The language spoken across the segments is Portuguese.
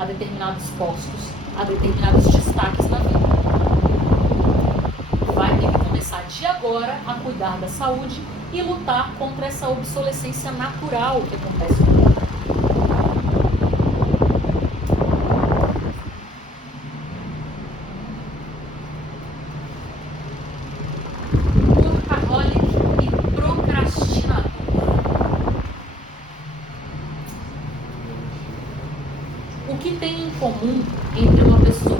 a determinados postos, a determinados destaques na vida. Vai ter que começar de agora a cuidar da saúde e lutar contra essa obsolescência natural que acontece no mundo. Workaholic e procrastinador. O que tem em comum entre uma pessoa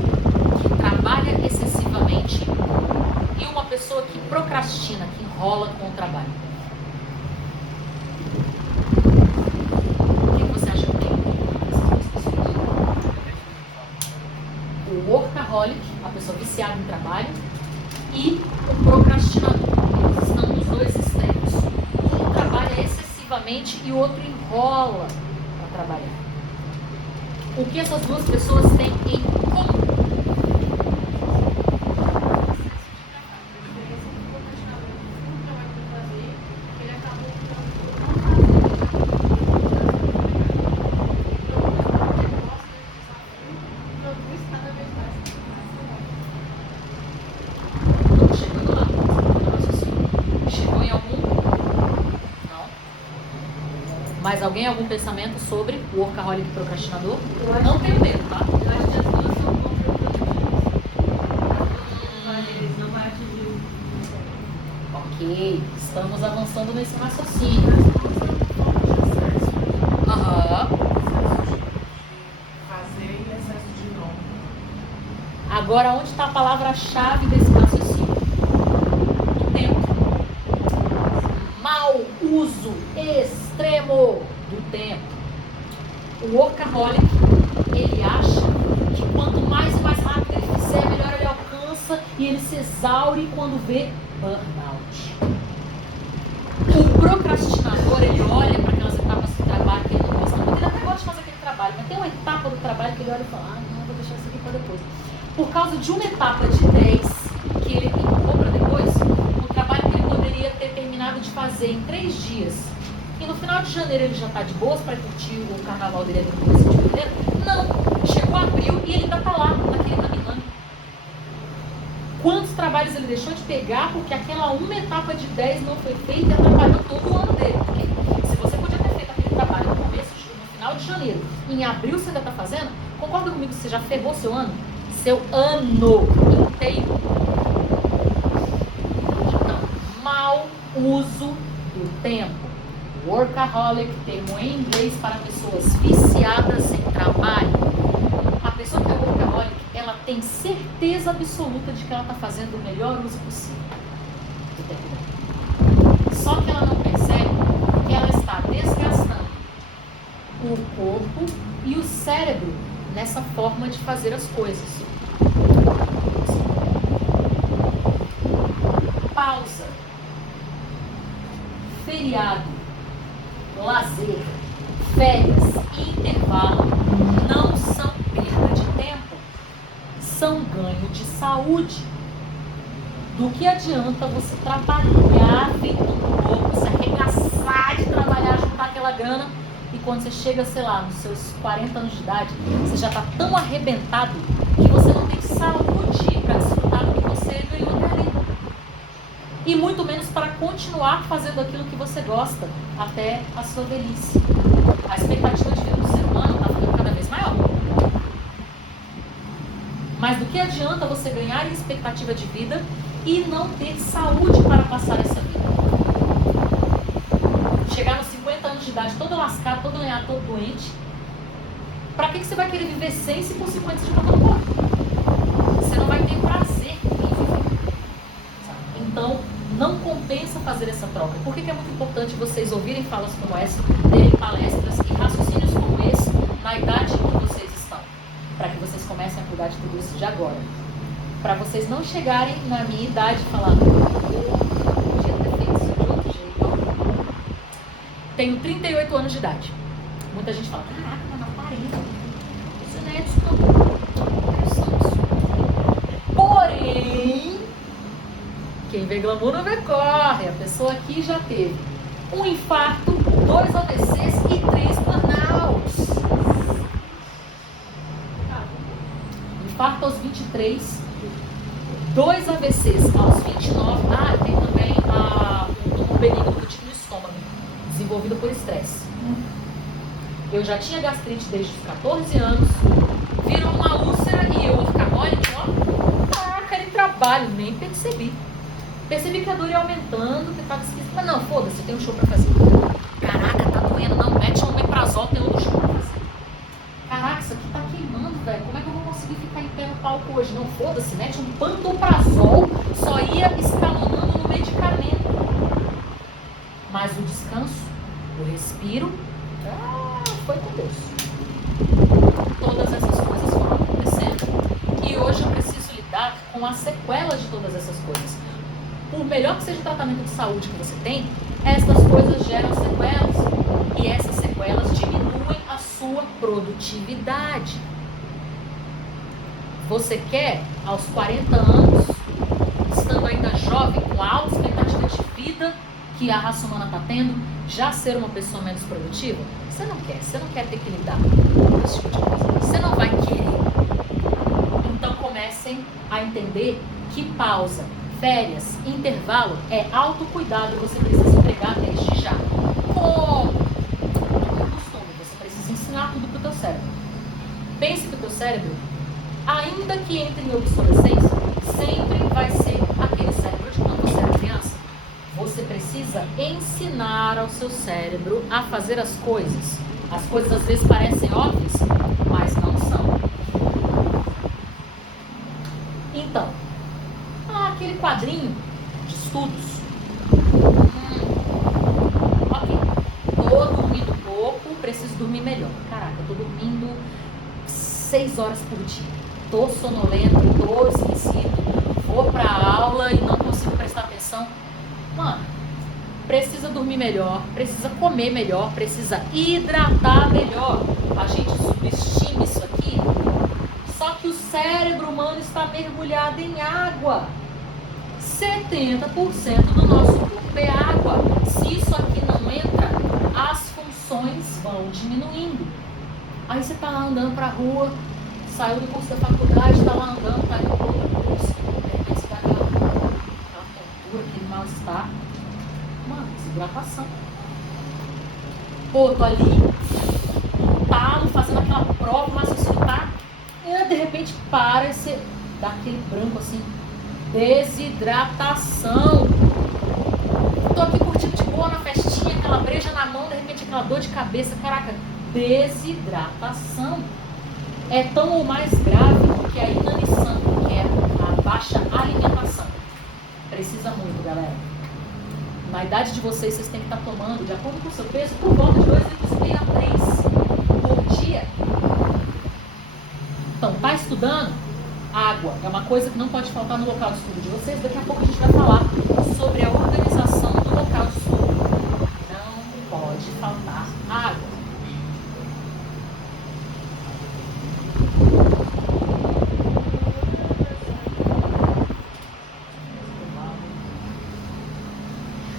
que trabalha excessivamente e uma pessoa que procrastina, que enrola com o trabalho? O que você acha que tem em comum essas duas pessoas? O workaholic, a pessoa viciada em trabalho, e o procrastinador. Eles estão nos dois extremos. Um trabalha excessivamente e o outro enrola para trabalhar. O que essas duas pessoas têm em comum? Não chegando lá. Chegou em algum? Não. Mais alguém? Algum pensamento sobre o workaholic e procrastinador? Não tenho medo, tá? Eu acho que as duas são contraprodutivas. Eles não vão atingir. Ok, estamos avançando nesse raciocínio. Aham. Fazer e excesso de novo. Agora, onde está a palavra-chave desse raciocínio? O tempo. Mau uso extremo do tempo. O workaholic, ele acha que quanto mais e mais rápido ele fizer, melhor ele alcança e ele se exaure quando vê burnout. O procrastinador, ele olha para aquelas etapas do trabalho que ele não gosta muito, ele até gosta de fazer aquele trabalho, mas tem uma etapa do trabalho que ele olha e fala, não, vou deixar isso aqui para depois. Por causa de uma etapa de 10 que ele empurrou para depois, o trabalho que ele poderia ter terminado de fazer em 3 dias, e no final de janeiro ele já está de boas para curtir o carnaval dele ali no começo de fevereiro, não, chegou abril e ele ainda está lá, naquele taminando. Quantos trabalhos ele deixou de pegar porque aquela uma etapa de 10 não foi feita e atrapalhou todo o ano dele? Porque se você podia ter feito aquele trabalho no final de janeiro, em abril você ainda está fazendo, concorda comigo que você já ferrou seu ano? Seu ano inteiro. Então, mau uso do tempo. Workaholic, termo em inglês para pessoas viciadas em trabalho. A pessoa que é workaholic, ela tem certeza absoluta de que ela está fazendo o melhor uso possível do tempo dela. Só que ela não percebe que ela está desgastando o corpo e o cérebro nessa forma de fazer as coisas. Pausa, feriado, lazer, férias e intervalo não são perda de tempo, são ganho de saúde. Do que adianta você trabalhar feito um louco, se arregaçar de trabalhar, juntar aquela grana, e quando você chega, sei lá, nos seus 40 anos de idade, você já está tão arrebentado que você não tem saúde para desfrutar do que você ganhou até ali. E muito menos para continuar fazendo aquilo que você gosta até a sua velhice. A expectativa de vida do ser humano está ficando cada vez maior. Mas do que adianta você ganhar em expectativa de vida e não ter saúde para passar essa vida? Chegar nos 50 anos de idade todo lascado, todo lenhado, todo doente. Para que você vai querer viver 100 se com 50 você já está todo morto? Você não vai ter prazer em viver. Então, não compensa fazer essa troca. Por que é muito importante vocês ouvirem falas como essa, terem palestras e raciocínios como esse na idade em que vocês estão? Para que vocês comecem a cuidar de tudo isso de agora. Para vocês não chegarem na minha idade e falar, podia ter feito isso de outro jeito. Tenho 38 anos de idade. Muita gente fala, caraca, mas não 40. Isso não é disso não. Porém, quem vê glamour não vê corre. A pessoa aqui já teve um infarto, 2 AVCs e 3 burnouts. infarto aos 23, 2 AVCs aos 29. Tem também o tumor benigno que eu tive no estômago, desenvolvido por estresse. Eu já tinha gastrite desde os 14 anos, virou uma úlcera e eu workaholic, aquele trabalho, nem percebi. Percebi que a dor ia aumentando, que tava esquisito. Mas não, foda-se, eu tenho um show pra fazer. Caraca, tá doendo, não, mete um omeprazol, tem outro show pra fazer. Caraca, isso aqui tá queimando, velho. Como é que eu vou conseguir ficar em pé no palco hoje? Não, foda-se, mete um pantoprazol, só ia escalonando no medicamento. Mas o descanso, o respiro, foi com Deus. Todas essas coisas foram acontecendo e hoje eu preciso lidar com as sequelas de todas essas coisas. Por melhor que seja o tratamento de saúde que você tem, essas coisas geram sequelas e essas sequelas diminuem a sua produtividade. Você quer, aos 40 anos, estando ainda jovem, com a alta expectativa de vida que a raça humana está tendo, já ser uma pessoa menos produtiva? Você não quer ter que lidar com esse tipo de coisa. Você não vai querer. Então comecem a entender que pausa, férias, intervalo é autocuidado, você precisa entregar desde já. Como costume, você precisa ensinar tudo para o teu cérebro. Pense que o teu cérebro, ainda que entre em obsolescência, sempre vai ser aquele cérebro de quando você era criança. Você precisa ensinar ao seu cérebro a fazer as coisas. As coisas às vezes parecem óbvias, mas não são. Então, aquele quadrinho de estudos. Ok, tô dormindo pouco, preciso dormir melhor. Caraca, eu tô dormindo 6 horas por dia. Tô sonolento, tô esquecido, vou pra aula e não consigo prestar atenção. Mano, precisa dormir melhor, precisa comer melhor, precisa hidratar melhor. A gente subestima isso aqui, só que o cérebro humano está mergulhado em água. 70% do nosso corpo é água. Se isso aqui não entra, as funções vão diminuindo. Aí você tá lá andando pra rua, saiu do curso da faculdade, tá lá andando, tá indo pro outro curso, de repente você vai aquela tontura, aquele mal-estar. Mano, desidratação. Pô, tô ali, talo, fazendo aquela prova, mas você tá, de repente para e você dá aquele branco assim. Desidratação. Tô aqui curtindo de boa na festinha, aquela breja na mão, de repente aquela dor de cabeça. Caraca, desidratação. É tão ou mais grave do que a inanição, que é a baixa alimentação. Precisa muito, galera. Na idade de vocês têm que estar tomando, de acordo com o seu peso, por volta de 2,5 litros a 3 por dia. Então, tá estudando? Água é uma coisa que não pode faltar no local de estudo de vocês. Daqui a pouco a gente vai falar sobre a organização do local de estudo. Não pode faltar água.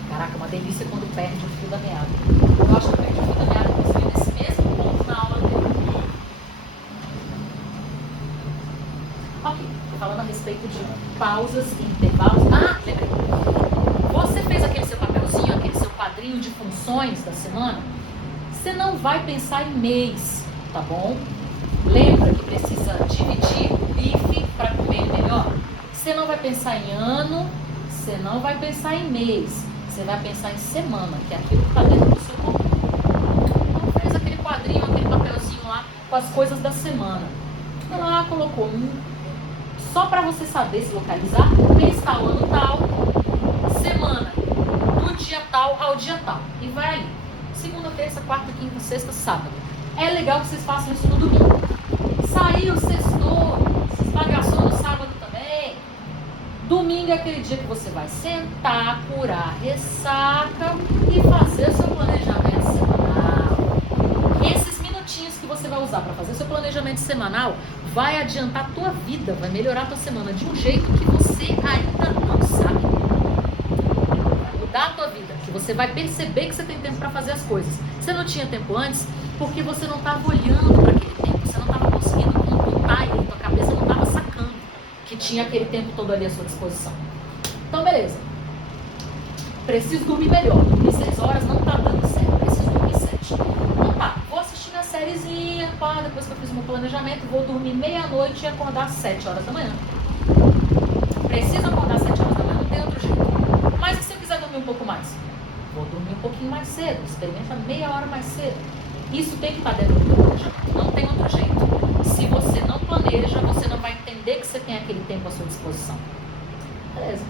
Caraca, uma delícia quando perde o fio da meada. Eu acho que eu perdi o fio da meada, inclusive, nesse mesmo ponto na aula anterior. Ok, falando a respeito de pausas e intervalos. Lembrei. Você fez aquele seu papelzinho, aquele seu quadrinho de funções da semana? Você não vai pensar em mês, tá bom? Lembra que precisa dividir o bife para comer melhor? Você não vai pensar em ano, você não vai pensar em mês, você vai pensar em semana, que é aquilo que está dentro do seu corpo. Então fez aquele quadrinho, aquele papelzinho lá com as coisas da semana. Lá colocou só para você saber se localizar, mês tal, ano tal, semana, do dia tal ao dia tal. E vai ali. Segunda, terça, quarta, quinta, sexta, sábado. É legal que vocês façam isso no domingo. Saiu, sextou, se esbagaçou no sábado também. Domingo é aquele dia que você vai sentar, curar ressaca e fazer seu planejamento semanal. Esses minutinhos que você vai usar para fazer seu planejamento semanal vai adiantar a tua vida, vai melhorar a tua semana de um jeito que você ainda não sabe. Vai mudar a tua vida, que você vai perceber que você tem tempo para fazer as coisas. Você não tinha tempo antes porque você não estava olhando para aquele tempo, você não estava conseguindo computar ele, tua cabeça não estava tinha aquele tempo todo ali à sua disposição. Então, beleza. Preciso dormir melhor. Dormir 6 horas não tá dando certo. Preciso dormir 7. Então tá, vou assistir minha sériezinha, pá, depois que eu fiz o meu planejamento, vou dormir meia-noite e acordar às 7 horas da manhã. Preciso acordar às 7 horas da manhã, não tem outro jeito. Mas e se eu quiser dormir um pouco mais? Vou dormir um pouquinho mais cedo. Experimenta meia hora mais cedo. Isso tem que estar dentro do planejamento. Não tem outro jeito. Se você não planeja, você não vai entender que você tem aquele tempo à sua disposição. Beleza.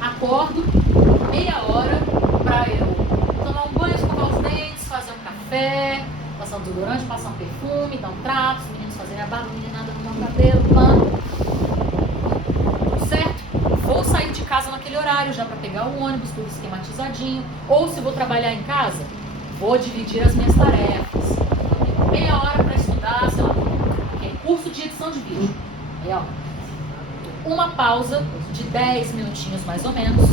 Acordo, meia hora para eu tomar um banho, escovar os dentes, fazer um café, passar um desodorante, passar um perfume, dar um trato, os meninos fazerem a barba, meninada no meu cabelo, pã. Certo? Vou sair de casa naquele horário já para pegar o ônibus, tudo esquematizadinho. Ou se vou trabalhar em casa, vou dividir as minhas tarefas. Meia hora para estudar, sei lá, curso de edição de vídeo. Aí, ó. Uma pausa de 10 minutinhos mais ou menos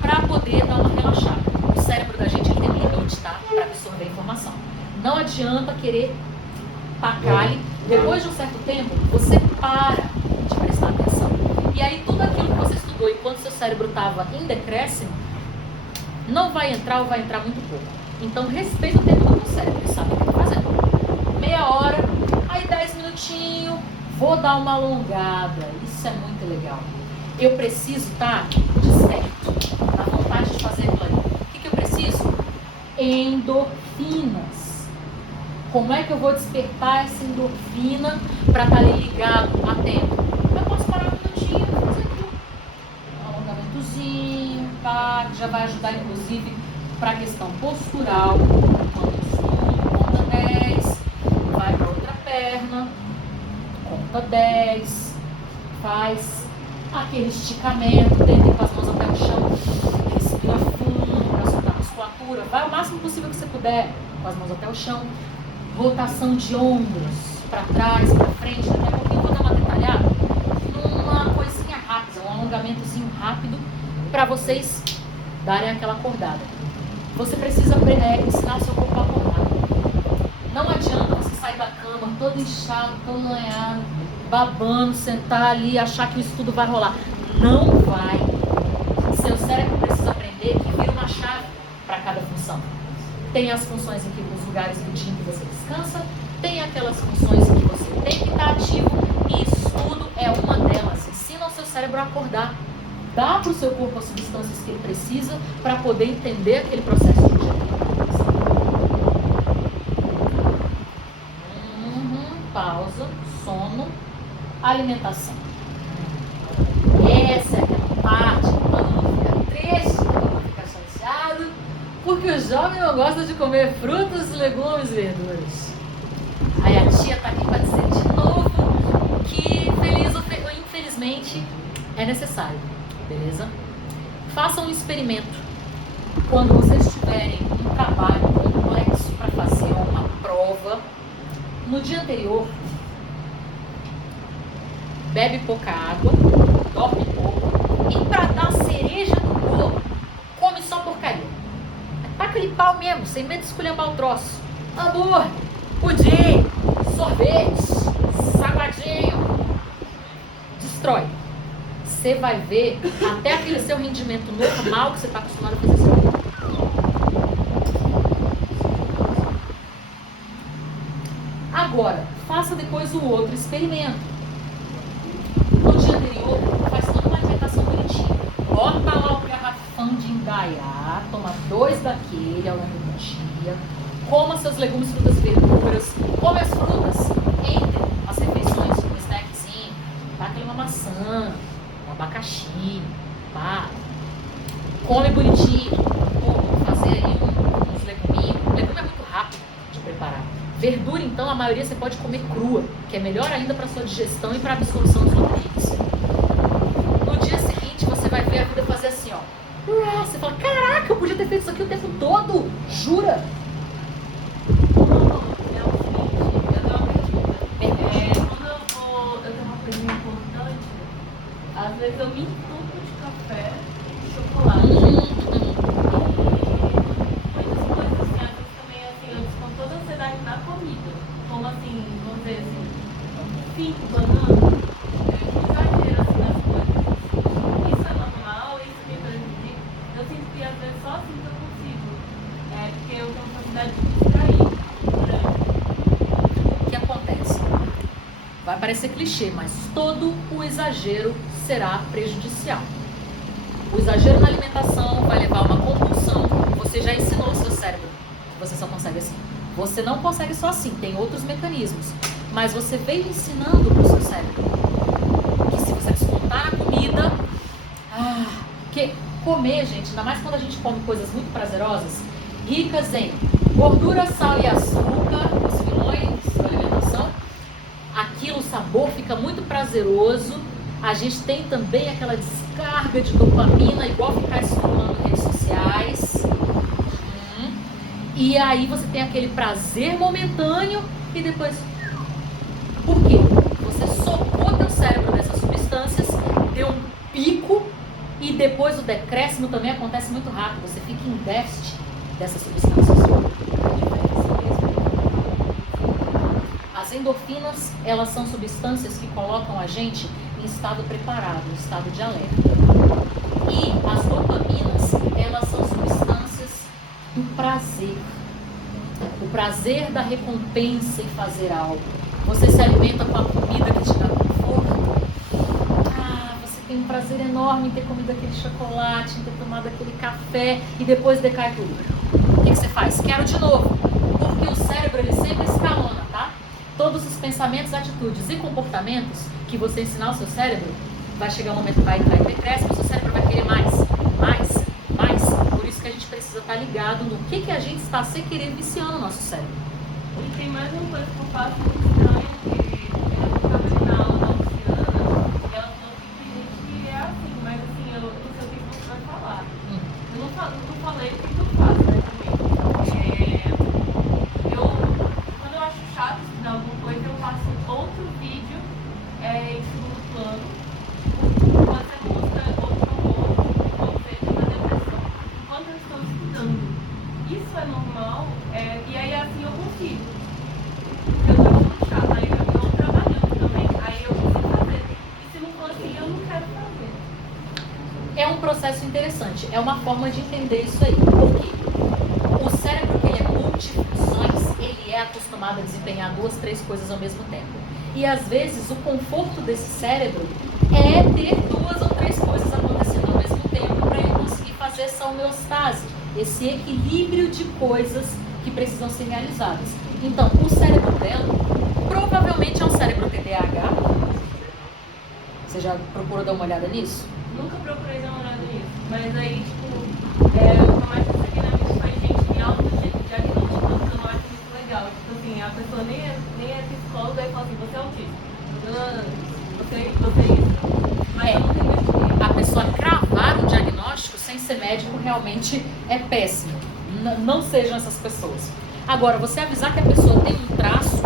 para poder dar uma relaxada. O cérebro da gente ele tem limite, tá? Para absorver informação. Não adianta querer tacar-lhe. Depois de um certo tempo, você para de prestar atenção. E aí tudo aquilo que você estudou enquanto seu cérebro estava em decréscimo, não vai entrar ou vai entrar muito pouco. Então respeita o tempo do seu cérebro, sabe o que está fazendo. Meia hora, aí 10 minutinhos, vou dar uma alongada. Isso é muito legal. Eu preciso estar desperto, na vontade de fazer aquilo ali. O que eu preciso? Endorfinas. Como é que eu vou despertar essa endorfina para estar ali ligado, atento? Eu posso parar um minutinho e fazer aquilo. Um alongamentozinho, tá? Que já vai ajudar, inclusive, para a questão postural. Quando eu estudo, conta 10, vai para outra perna, conta 10, faz aquele esticamento, deita com as mãos até o chão, respira fundo para soltar a musculatura, vai o máximo possível que você puder, com as mãos até o chão, rotação de ombros, para trás, para frente, daqui a pouquinho eu vou dar uma detalhada, numa coisinha rápida, um alongamentozinho rápido, para vocês darem aquela acordada. Você precisa ensinar o seu corpo a acordar. Não adianta você sair da cama todo inchado, todo lanhado, babando, sentar ali e achar que o estudo vai rolar. Não vai. Seu cérebro precisa aprender que vira uma chave para cada função. Tem as funções em que os lugares do dia em que você descansa, tem aquelas funções em que você tem que estar ativo e estudo é uma delas. Ensina o seu cérebro a acordar. Dá para o seu corpo as substâncias que ele precisa para poder entender aquele processo de dia. Pausa, sono, alimentação. Essa é aquela parte que todo mundo fica triste, todo mundo fica chateado, porque o jovem não gosta de comer frutas, legumes e verduras. Aí a tia está aqui para dizer de novo que feliz ou infelizmente é necessário, beleza? Façam um experimento. Quando vocês tiverem um trabalho complexo para fazer uma prova, no dia anterior, bebe pouca água, dorme pouco e para dar cereja no bolo, come só porcaria. Taca aquele pau mesmo, sem medo de esculhambar o troço. Hambúrguer, pudim, sorvete, salgadinho. Destrói. Você vai ver até aquele seu rendimento normal que você está acostumado a fazer seu. Agora, faça depois o outro experimento. No dia anterior, faz toda uma alimentação bonitinha. Bota lá o garrafão de indaiá, toma 2 daquele ao longo do dia. Coma seus legumes, frutas e verduras. Come as frutas entre as refeições, um snackzinho. Dá aquela uma maçã, um abacaxi, pá. Come bonitinho. Fazer aí uns leguminhos. O legume é muito rápido de preparar. Verdura, então, a maioria você pode comer crua, que é melhor ainda para sua digestão e para a absorção dos nutrientes. No dia seguinte, você vai ver a vida fazer assim, ó. Você fala, caraca, eu podia ter feito isso aqui o tempo todo. Jura? Quando eu tenho uma coisinha importante, às vezes eu me entupo de café e chocolate. Muitas coisas assim, às vezes também assim, eu desconto toda a ansiedade na comida. Como assim, vamos dizer assim, 5 bananas, Vai parecer clichê, mas todo o exagero será prejudicial. O exagero na alimentação vai levar a uma compulsão. Você já ensinou o seu cérebro que você só consegue assim. Você não consegue só assim, tem outros mecanismos. Mas você veio ensinando para o seu cérebro que se você descontar na comida... porque comer, gente, ainda mais quando a gente come coisas muito prazerosas, ricas em gordura, sal e açúcar, os vilões da alimentação, aquilo, o sabor fica muito prazeroso. A gente tem também aquela descarga de dopamina, igual ficar scrollando redes sociais. E aí você tem aquele prazer momentâneo e depois... Por quê? Você socou teu cérebro dessas substâncias, deu um pico e depois o decréscimo também acontece muito rápido. Você fica em déficit dessas substâncias. As endorfinas, elas são substâncias que colocam a gente em estado preparado, em estado de alerta. E as dopaminas, elas são substâncias do prazer. O prazer da recompensa em fazer algo. Você se alimenta com a comida que te dá conforto. Você tem um prazer enorme em ter comido aquele chocolate, em ter tomado aquele café e depois decai tudo. O que você faz? Quero de novo. Porque o cérebro, ele sempre escalona, tá? Todos os pensamentos, atitudes e comportamentos que você ensinar ao seu cérebro, vai chegar um momento que vai entrar em decréscimo, o seu cérebro vai querer mais. Por isso que a gente precisa estar ligado no que a gente está sem querer viciando o nosso cérebro. E tem mais uma coisa que eu faço muito estranha, que eu estava ali na aula da Luciana, e ela falou que tem gente que é assim, mas assim, eu não sei o que você vai falar. Eu não falei o que eu faço, né, também. Quando eu acho chato estudar alguma coisa, eu faço outro vídeo em segundo plano. Pode ser música, outro amor, pode ser uma depressão, enquanto eu estou estudando. Isso é normal, e aí assim eu consigo. Eu tava muito chata, aí eu estou trabalhando também, aí eu consigo fazer. E se não for assim, eu não quero fazer. É um processo interessante, é uma forma de entender isso aí. Porque o cérebro, que ele é multifunções, ele é acostumado a desempenhar 2, 3 coisas ao mesmo tempo. E às vezes o conforto desse cérebro é ter 2 ou 3 coisas acontecendo ao mesmo tempo para ele conseguir fazer essa homeostase, esse equilíbrio de coisas que precisam ser realizadas. Então, o cérebro dela provavelmente é um cérebro TDAH. Você já procurou dar uma olhada nisso? Nunca procurei dar uma olhada nisso, mas aí, tipo, o que eu mais percebi na vida foi gente me autodiagnosticando, que eu não acho muito legal. Tipo assim, a pessoa nem é psicóloga e fala assim, você é autista, você é isso. Mas eu não tenho isso. A pessoa cravar o diagnóstico sem ser médico realmente é péssimo. Não sejam essas pessoas. Agora, você avisar que a pessoa tem um traço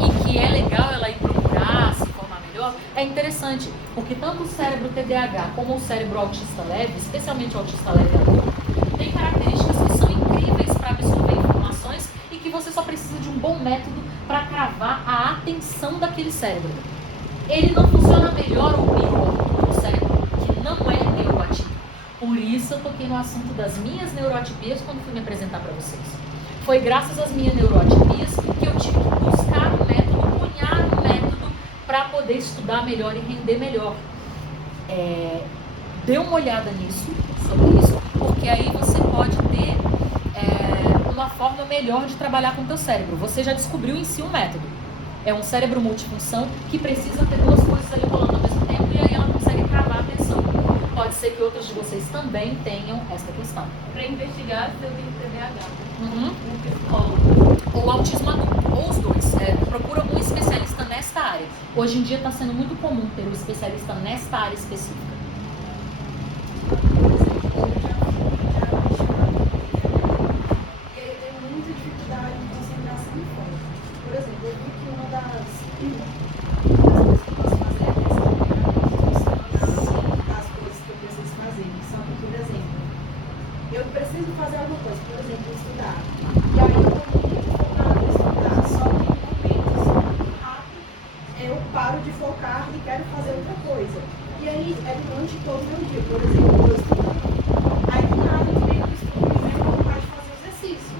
e que é legal ela ir procurar se informar melhor, é interessante, porque tanto o cérebro TDAH como o cérebro autista leve, especialmente o autista leve adulto, tem características que são incríveis para absorver informações e que você só precisa de um bom método para cravar a atenção daquele cérebro. Ele não funciona melhor ou pior do que o cérebro que não é neuroativo. Por isso eu toquei no assunto das minhas neuroatipias quando fui me apresentar para vocês. Foi graças às minhas neuroatipias que eu tive que buscar um método, cunhar um método para poder estudar melhor e render melhor. Dê uma olhada nisso, sobre isso, porque aí você pode ter uma forma melhor de trabalhar com o teu cérebro. Você já descobriu em si um método. É um cérebro multifunção que precisa ter 2 coisas ali rolando ao mesmo tempo e aí ela consegue travar a atenção. Pode ser que outros de vocês também tenham essa questão. Pra investigar se eu tenho TDAH. Um psicólogo. Ou autismo adulto, ou os dois. Procura algum especialista nesta área. Hoje em dia está sendo muito comum ter um especialista nesta área específica. E ele tem muita dificuldade em concentração e foco. Por exemplo, eu vi que uma das pessoas fazer as coisas que eu preciso fazer, que são, por exemplo, eu preciso fazer alguma coisa, por exemplo, estudar. E aí eu estou muito focada em estudar, só que em momentos rápidos eu paro de focar e quero fazer outra coisa. E aí é durante todo o meu dia, por exemplo, eu estou estudando. Aí do nada eu tenho que estudar e venho vontade de fazer exercício.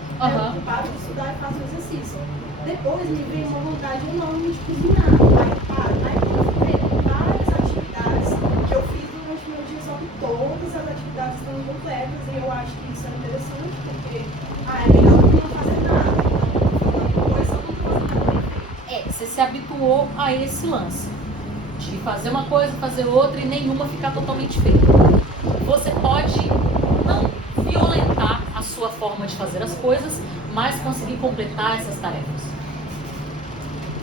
Eu paro de estudar e faço exercício. Depois me vem uma vontade enorme de cozinhar. Aí paro. habituou a esse lance de fazer uma coisa, fazer outra e nenhuma ficar totalmente feita. Você pode não violentar a sua forma de fazer as coisas, mas conseguir completar essas tarefas.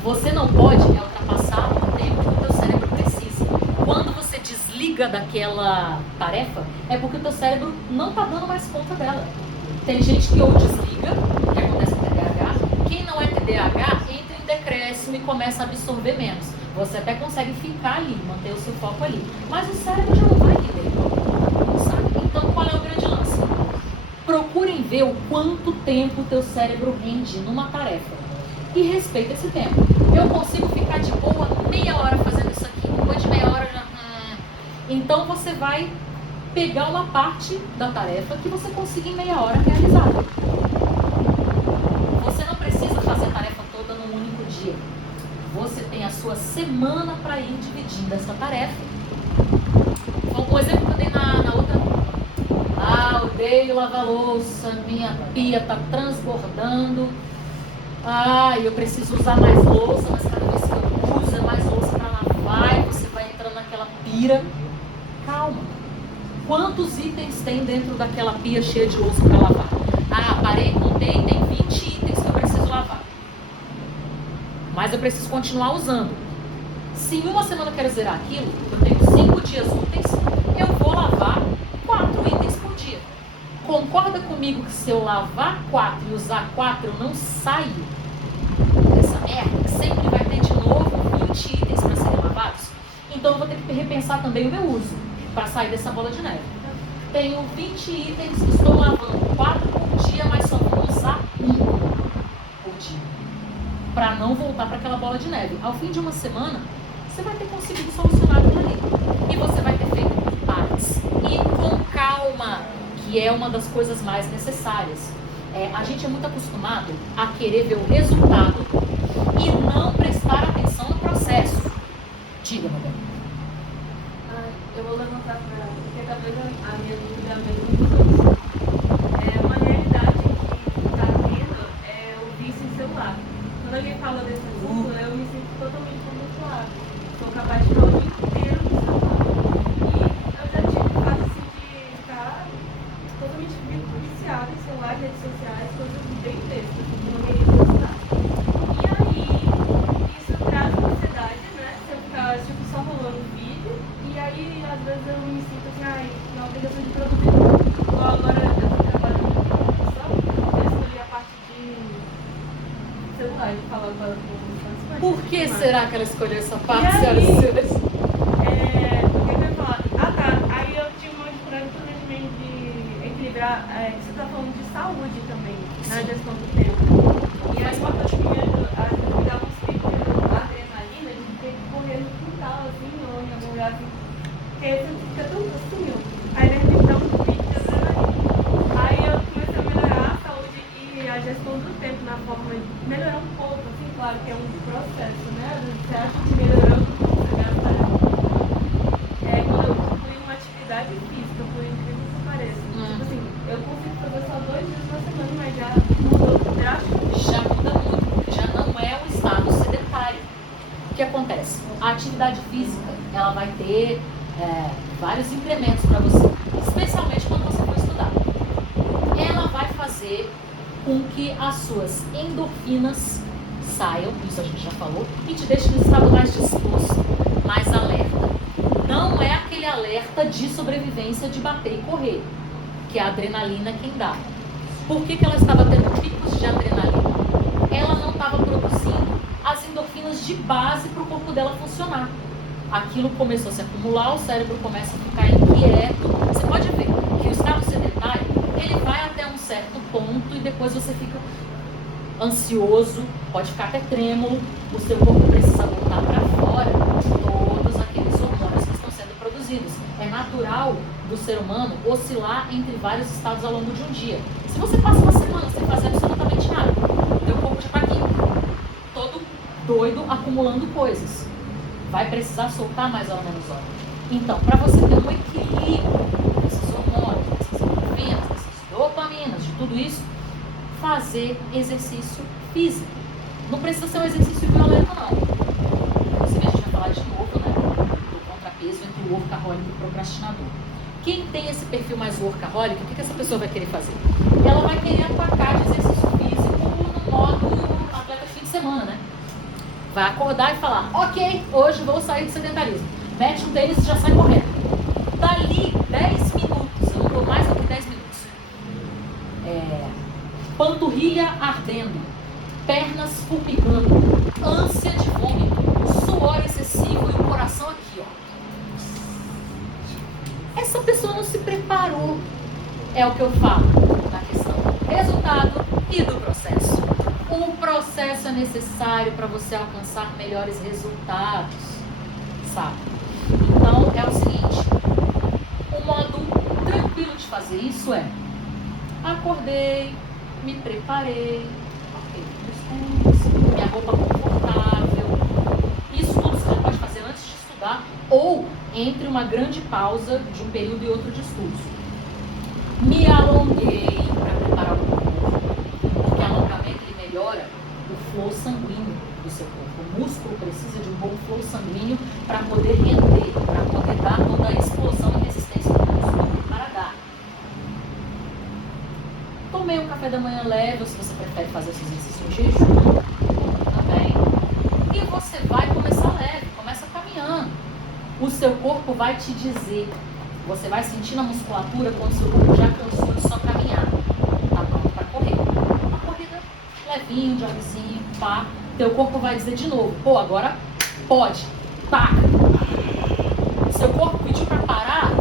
Você não pode ultrapassar o tempo que o teu cérebro precisa. Quando você desliga daquela tarefa, é porque o teu cérebro não está dando mais conta dela. Tem gente que ou desliga, que acontece com TDAH. Quem não é TDAH entra em decréscimo e começa a absorver menos. Você até consegue ficar ali, manter o seu foco ali. Mas o cérebro já não vai render, sabe? Então qual é o grande lance? Procurem ver o quanto tempo o teu cérebro rende numa tarefa. E respeita esse tempo. Eu consigo ficar de boa meia hora fazendo isso aqui, depois de meia hora já... Então você vai pegar uma parte da tarefa que você consiga em meia hora realizar. Você não precisa fazer a tarefa toda num único dia. Você tem a sua semana para ir dividindo essa tarefa. Então, um exemplo que eu dei na outra. Odeio lavar louça, minha pia está transbordando. Eu preciso usar mais louça, mas cada vez que eu uso é mais louça para lavar e você vai entrando naquela pira. Calma. Quantos itens tem dentro daquela pia cheia de louça para lavar? Parei, contei, tem 20 itens que eu preciso lavar. Mas eu preciso continuar usando. Se em uma semana eu quero zerar aquilo, eu tenho 5 dias úteis, eu vou lavar 4 itens por dia. Concorda comigo que se eu lavar 4 e usar 4, eu não saio dessa merda? Sempre vai ter de novo 20 itens para serem lavados? Então eu vou ter que repensar também o meu uso para sair dessa bola de neve. Tenho 20 itens, estou lavando 4 por dia, mas só vou usar 1 por dia. Para não voltar para aquela bola de neve. Ao fim de uma semana, você vai ter conseguido solucionar aquilo ali. E você vai ter feito por partes. E com calma, que é uma das coisas mais necessárias. A gente é muito acostumado a querer ver o resultado e não prestar atenção no processo. Diga, meu bem. Eu vou levantar para... Porque talvez a minha dúvida é a mesma. Uma realidade que está tendo é o vício em celular. Quando alguém fala desse assunto, eu me sinto totalmente tumultuada. Sou capaz de ficar o dia inteiro no celular. E eu já tive fase assim de ficar totalmente viciada em celular, redes sociais, coisas bem bestas, que não queria gostar. E aí, isso traz uma ansiedade, né? Se eu ficar tipo, só rolando vídeo, e aí às vezes eu me sinto assim, na obrigação de produzir. Igual agora eu tô trabalhando com produção, eu escolhi a parte de celular, de falar com ela com Por que será que ela escolheu essa parte, E aí, senhoras e senhores? o que eu ia falar? Aí eu tinha uma dificuldade também de equilibrar, você tá falando de saúde também, na gestão do tempo. E aí uma coisa que me ajuda a cuidar uns picos de adrenalina, de ter que correr no quintal, assim, ou em algum lugar assim, porque aí você fica tão assim, ó. Aí de repente dá um pico de adrenalina. Aí eu comecei a melhorar a saúde e a gestão do tempo na forma de melhorar um pouco, assim, claro que é um processo, né? Às vezes você acha que melhorou, você gasta. Quando eu concluí uma atividade física, por incrível que pareça. Tipo assim, eu consigo fazer só 2 dias na semana, mas já mudou drasticamente. Já muda muito, já não é um estado sedentário. O que acontece? A atividade física, ela vai ter vários incrementos para você, especialmente quando você for estudar. Ela vai fazer com que as suas endorfinas saiam, isso a gente já falou, e te deixe no estado mais disposto, mais alerta. Não é aquele alerta de sobrevivência de bater e correr, que é a adrenalina quem dá. Por que ela estava tendo picos de adrenalina? Ela não estava produzindo as endorfinas de base para o corpo dela funcionar. Aquilo começou a se acumular, o cérebro começa a ficar inquieto. Você pode ver que o estado sedentário, ele vai até um certo ponto e depois você fica ansioso, pode ficar até trêmulo, o seu corpo precisa voltar para fora todos aqueles hormônios que estão sendo produzidos. É natural do ser humano oscilar entre vários estados ao longo de um dia. Se você passa uma semana sem fazer absolutamente nada, teu corpo já está aqui, todo doido, acumulando coisas. Vai precisar soltar mais ou menos hora. Então, para você ter um equilíbrio desses hormônios, dessas endorfinas, dessas dopaminas, de tudo isso, fazer exercício físico. Não precisa ser um exercício violento, não. procrastinador. Quem tem esse perfil mais workaholic, o que essa pessoa vai querer fazer? Ela vai querer atacar de exercício físico no modo atleta de fim de semana, né? Vai acordar e falar, ok, hoje vou sair do sedentarismo. Mete um tênis e já sai correndo. Dali 10 minutos, eu não dou mais do que 10 minutos. Panturrilha ardendo, pernas formigando, ânsia de vômito, suor excessivo e o coração aqui, ó. Essa pessoa não se preparou. É o que eu falo na questão do resultado e do processo. O processo é necessário para você alcançar melhores resultados, sabe? Então, é o seguinte, o modo tranquilo de fazer isso é: acordei, me preparei, minha roupa confortável. Isso tudo você pode fazer antes de estudar ou entre uma grande pausa de um período e outro de estudos. Me alonguei para preparar o corpo, porque alongamento ele melhora o flow sanguíneo do seu corpo. O músculo precisa de um bom flow sanguíneo para poder render, para poder dar toda a explosão e resistência do músculo para dar. Tomei um café da manhã leve, ou se você prefere fazer esse exercício em jejum, também. E você vai começar leve, começa caminhando. O seu corpo vai te dizer, você vai sentir na musculatura quando o seu corpo já cansou de só caminhar. Tá pronto para correr. Uma corrida levinho, devagarzinho, pá. Teu corpo vai dizer de novo, pô, agora pode, taca. Seu corpo pediu para parar,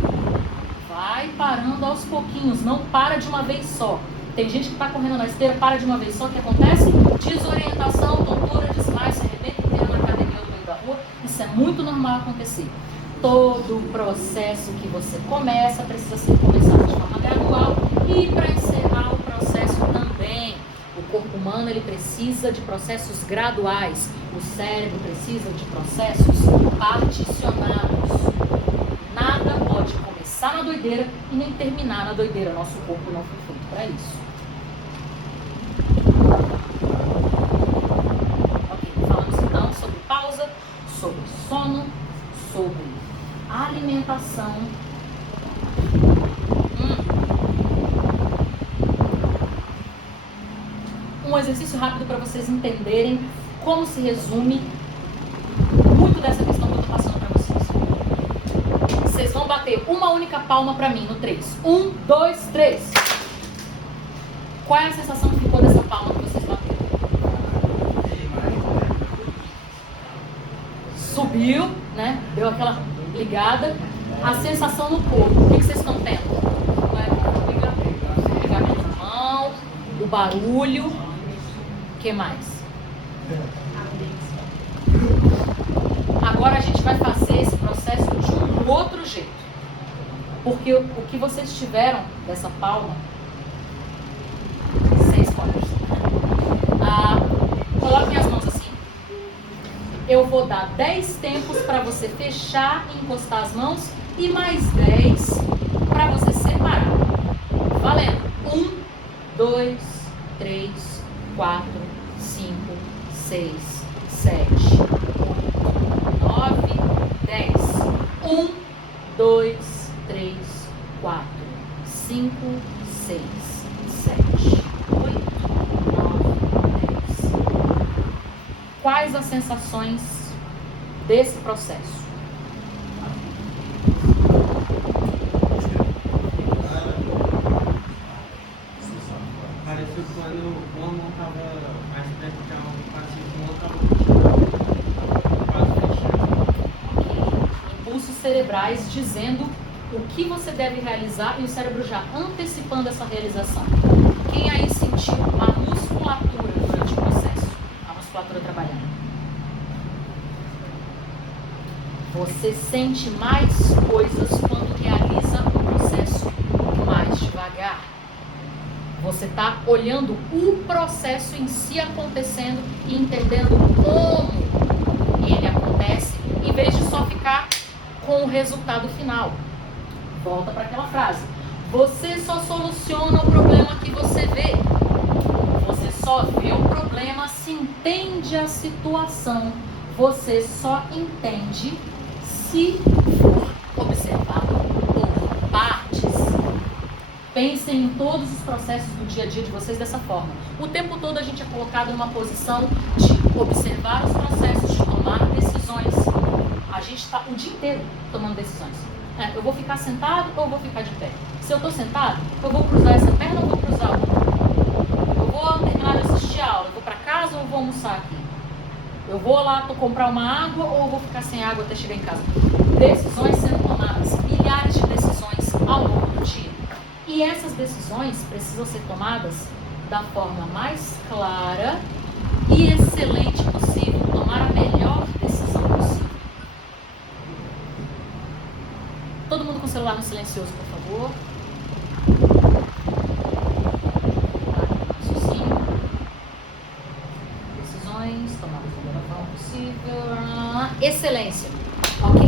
vai parando aos pouquinhos, não para de uma vez só. Tem gente que está correndo na esteira, para de uma vez só, o que acontece? Desorientação, tontura, desmaio, se arrebenta inteiro na academia ou no meio da rua. Isso é muito normal acontecer. Todo o processo que você começa precisa ser começado de forma gradual e para encerrar o processo também. O corpo humano ele precisa de processos graduais. O cérebro precisa de processos particionados. Nada pode começar na doideira e nem terminar na doideira. Nosso corpo não foi feito para isso. Ok, falamos então sobre pausa, sobre sono, sobre alimentação. Um exercício rápido para vocês entenderem como se resume muito dessa questão que eu estou passando para vocês. Vocês vão bater uma única palma para mim no 3. 1, 2, 3. Qual é a sensação que ficou dessa palma que vocês bateram? Subiu, né? Deu aquela ligada. A sensação no corpo, o que vocês estão tendo? O ligamento na mão, o barulho. O que mais? Agora a gente vai fazer esse processo de um outro jeito. Porque o que vocês tiveram dessa palma, sem spoilers. Coloquem as mãos assim. Eu vou dar 10 tempos para você fechar e encostar as mãos e mais 10 para você separar. Valendo. 1, 2, 3, 4, 5, 6, 7, 8, 9, 10. 1, 2, 3, 4, 5, 6, 7, 8, 9, 10. Quais as sensações desse processo? Pareceu quando uma mão estava mais vertical, parecia que uma estava quase fechando. Impulsos cerebrais dizendo o que você deve realizar e o cérebro já antecipando essa realização. Quem aí sentiu a musculatura durante o processo? A musculatura trabalhando. Você sente mais coisas quando realiza o processo mais devagar. Você está olhando o processo em si acontecendo e entendendo como ele acontece, em vez de só ficar com o resultado final. Volta para aquela frase. Você só soluciona o problema que você vê. Você só vê o problema se entende a situação. Você só entende se for observado Pensem em todos os processos do dia a dia de vocês dessa forma. O tempo todo a gente é colocado numa posição de observar os processos, de tomar decisões. A gente está o dia inteiro tomando decisões. Eu vou ficar sentado ou eu vou ficar de pé? Se eu estou sentado, eu vou cruzar essa perna ou vou cruzar a outra? Eu vou terminar de assistir a aula, eu vou para casa ou eu vou almoçar aqui? Eu vou lá comprar uma água ou eu vou ficar sem água até chegar em casa? Decisões sendo tomadas, milhares de decisões ao longo do dia. E essas decisões precisam ser tomadas da forma mais clara e excelente possível. Tomar a melhor decisão possível. Todo mundo com o celular no silencioso, por favor. Raciocínio. Decisões tomadas da melhor forma possível. Excelência. Ok.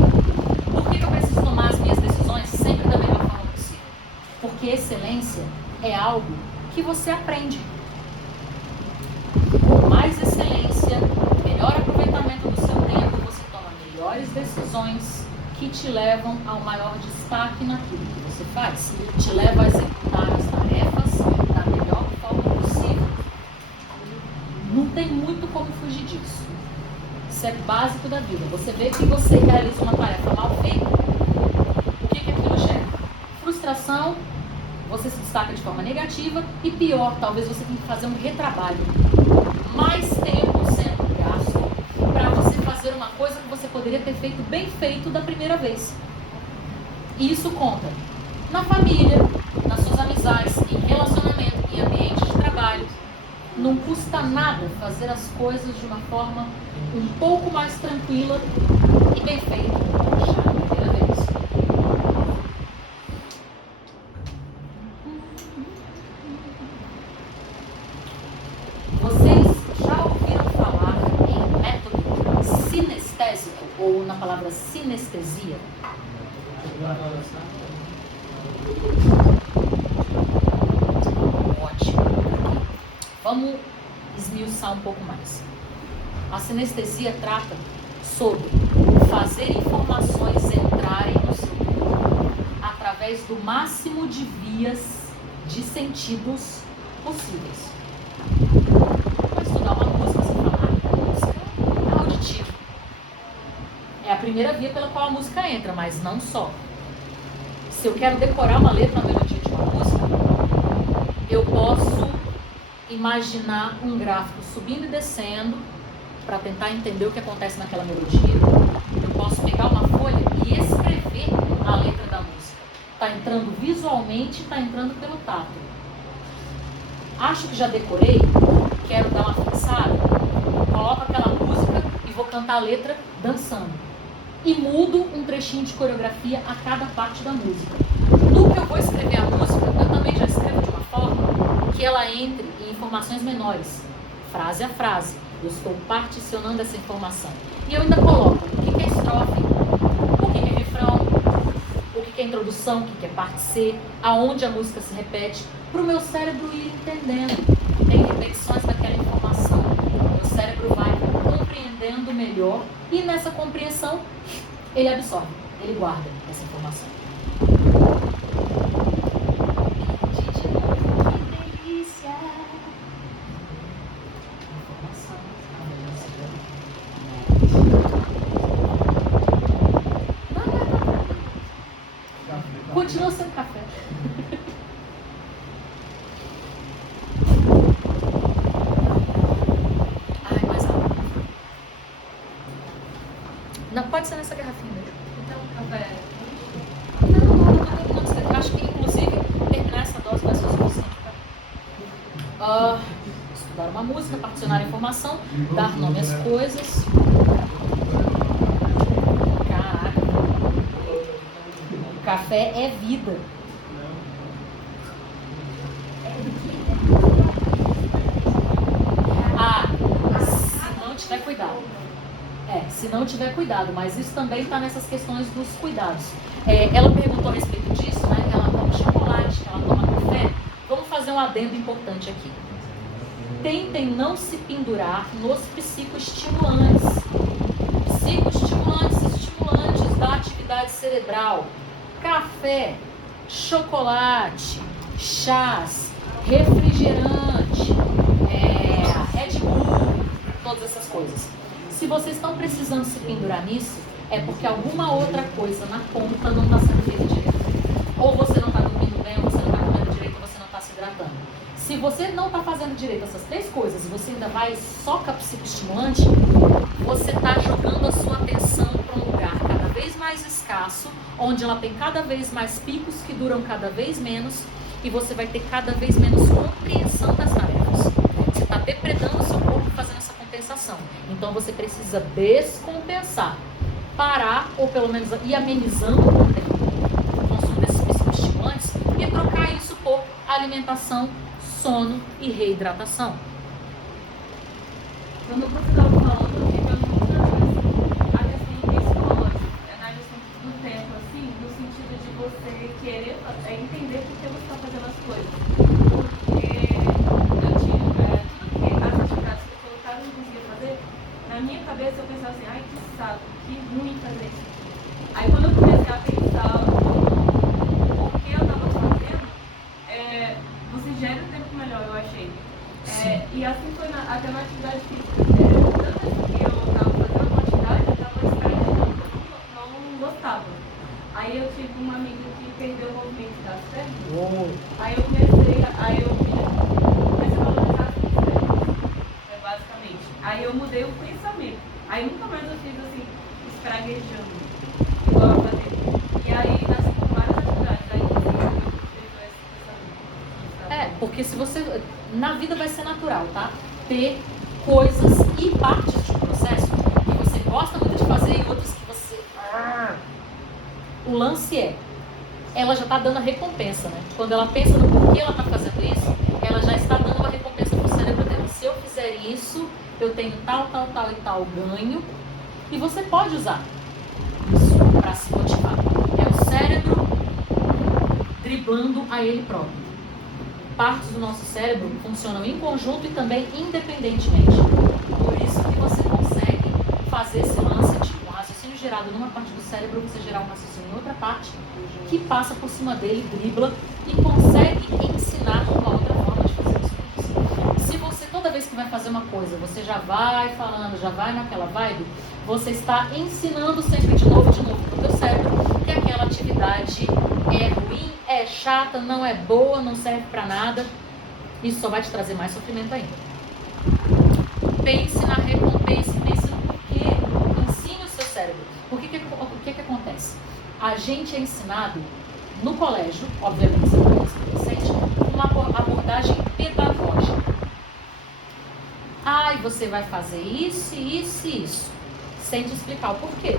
Por que eu preciso tomar as minhas decisões sempre da melhor forma possível? Porque excelência é algo que você aprende. Com mais excelência, melhor aproveitamento do seu tempo, você toma melhores decisões que te levam ao maior destaque naquilo que você faz. Te leva a executar as tarefas da melhor forma possível. Não tem muito como fugir disso. Isso é básico da vida. Você vê que você realiza uma tarefa mal feita, o que aquilo gera? Frustração, você se destaca de forma negativa e pior, talvez você tenha que fazer um retrabalho. Mais tempo sendo gasto para você fazer uma coisa que você poderia ter feito bem feito da primeira vez. E isso conta na família, nas suas amizades, em relacionamento, em ambiente de trabalho. Não custa nada fazer as coisas de uma forma um pouco mais tranquila e bem feita já da primeira vez. Vocês já ouviram falar em método sinestésico ou na palavra sinestesia? Ótimo. Vamos esmiuçar um pouco mais. A sinestesia trata sobre fazer informações entrarem no seu corpo através do máximo de vias de sentidos possíveis. Para estudar uma música, você fala, música é auditivo. É a primeira via pela qual a música entra, mas não só. Se eu quero decorar uma letra, uma melodia de uma música, eu posso imaginar um gráfico subindo e descendo para tentar entender o que acontece naquela melodia. Eu posso pegar uma folha e escrever a letra da música. Está entrando visualmente, está entrando pelo tato. Acho que já decorei, quero dar uma fixada, coloco aquela música e vou cantar a letra dançando. E mudo um trechinho de coreografia a cada parte da música. No que eu vou escrever a música, eu também já escrevo de uma forma que ela entre em informações menores, frase a frase. Eu estou particionando essa informação. E eu ainda coloco o que é estrofe, o que é refrão, o que é introdução, o que é parte C, aonde a música se repete, para o meu cérebro ir entendendo. Tem repetições daquela informação. Meu cérebro vai compreendendo melhor e nessa compreensão ele absorve, ele guarda essa informação. Que delícia! Continua sendo café. Ai, mais água. Não, pode ser nessa garrafinha mesmo. Então, café. Não, acho que inclusive terminar essa dose vai ser o suficiente para estudar uma música, particionar a informação, dar nome às coisas. Caraca. O café é vida. Se não tiver cuidado. Se não tiver cuidado, mas isso também está nessas questões dos cuidados. Ela perguntou a respeito disso, né? Que ela toma chocolate, que ela toma café. Vamos fazer um adendo importante aqui. Tentem não se pendurar nos psicoestimulantes. Estimulantes da atividade cerebral. Café, chocolate, chás, refrigerante, Red Bull, todas essas coisas. Se vocês estão precisando se pendurar nisso, é porque alguma outra coisa na conta não está sendo feita direito. Ou você não está dormindo bem, ou você não está comendo direito, ou você não está se hidratando. Se você não está fazendo direito essas três coisas e você ainda vai só com a psicoestimulante, você está jogando a sua atenção para um lugar cada vez mais escasso, onde ela tem cada vez mais picos que duram cada vez menos e você vai ter cada vez menos compreensão das tarefas. Você está depredando o seu corpo fazendo essa compensação. Então você precisa descompensar, parar ou pelo menos ir amenizando o consumo desses psicoestimulantes e trocar isso por alimentação, sono e reidratação. Quando você estava falando, eu fiquei muito a questão psicológica, na questão do tempo, assim, no sentido de você querer entender por que você está fazendo as coisas. Porque eu tinha tudo que as atividades que eu colocava eu não conseguia fazer, na minha cabeça eu pensava assim, ai que saco, que ruim fazer isso. Aí quando eu comecei a pensar o que eu estava fazendo, você gera um tempo melhor, eu achei. E assim foi até na atividade física. Tanto que eu estava fazendo uma atividade, eu estava esperando, não gostava. Aí eu tive uma amiga que perdeu o movimento das pernas. Aí eu comecei a valorizar as pernas, basicamente. Aí eu mudei o pensamento. Aí nunca mais eu fiz assim, espraguejando, igual eu fazia. E aí nasceu com várias atividades. Aí eu vejo esse pensamento. Porque se você... Na vida vai ser natural, tá? Ter coisas e partes de um processo que você gosta muito de fazer e outras que você... O lance ela já está dando a recompensa, né? Quando ela pensa no porquê ela está fazendo isso, ela já está dando uma recompensa para o cérebro dela. Se eu fizer isso, eu tenho tal e tal ganho. E você pode usar isso para se motivar. É o cérebro driblando a ele próprio. Partes do nosso cérebro funcionam em conjunto e também independentemente. Por isso que você consegue fazer esse lance de um raciocínio gerado numa parte do cérebro, você gerar um raciocínio em outra parte, que passa por cima dele, dribla e consegue ensinar uma outra forma de fazer as coisas. Se você, toda vez que vai fazer uma coisa, você já vai falando, já vai naquela vibe, você está ensinando sempre de novo para o teu cérebro que aquela atividade é ruim, é chata, não é boa, não serve para nada. Isso só vai te trazer mais sofrimento ainda. Pense na recompensa, pense no porquê, ensine o seu cérebro. O que acontece? A gente é ensinado no colégio, obviamente você não é adolescente, uma abordagem pedagógica. E você vai fazer isso, isso e isso, sem te explicar o porquê.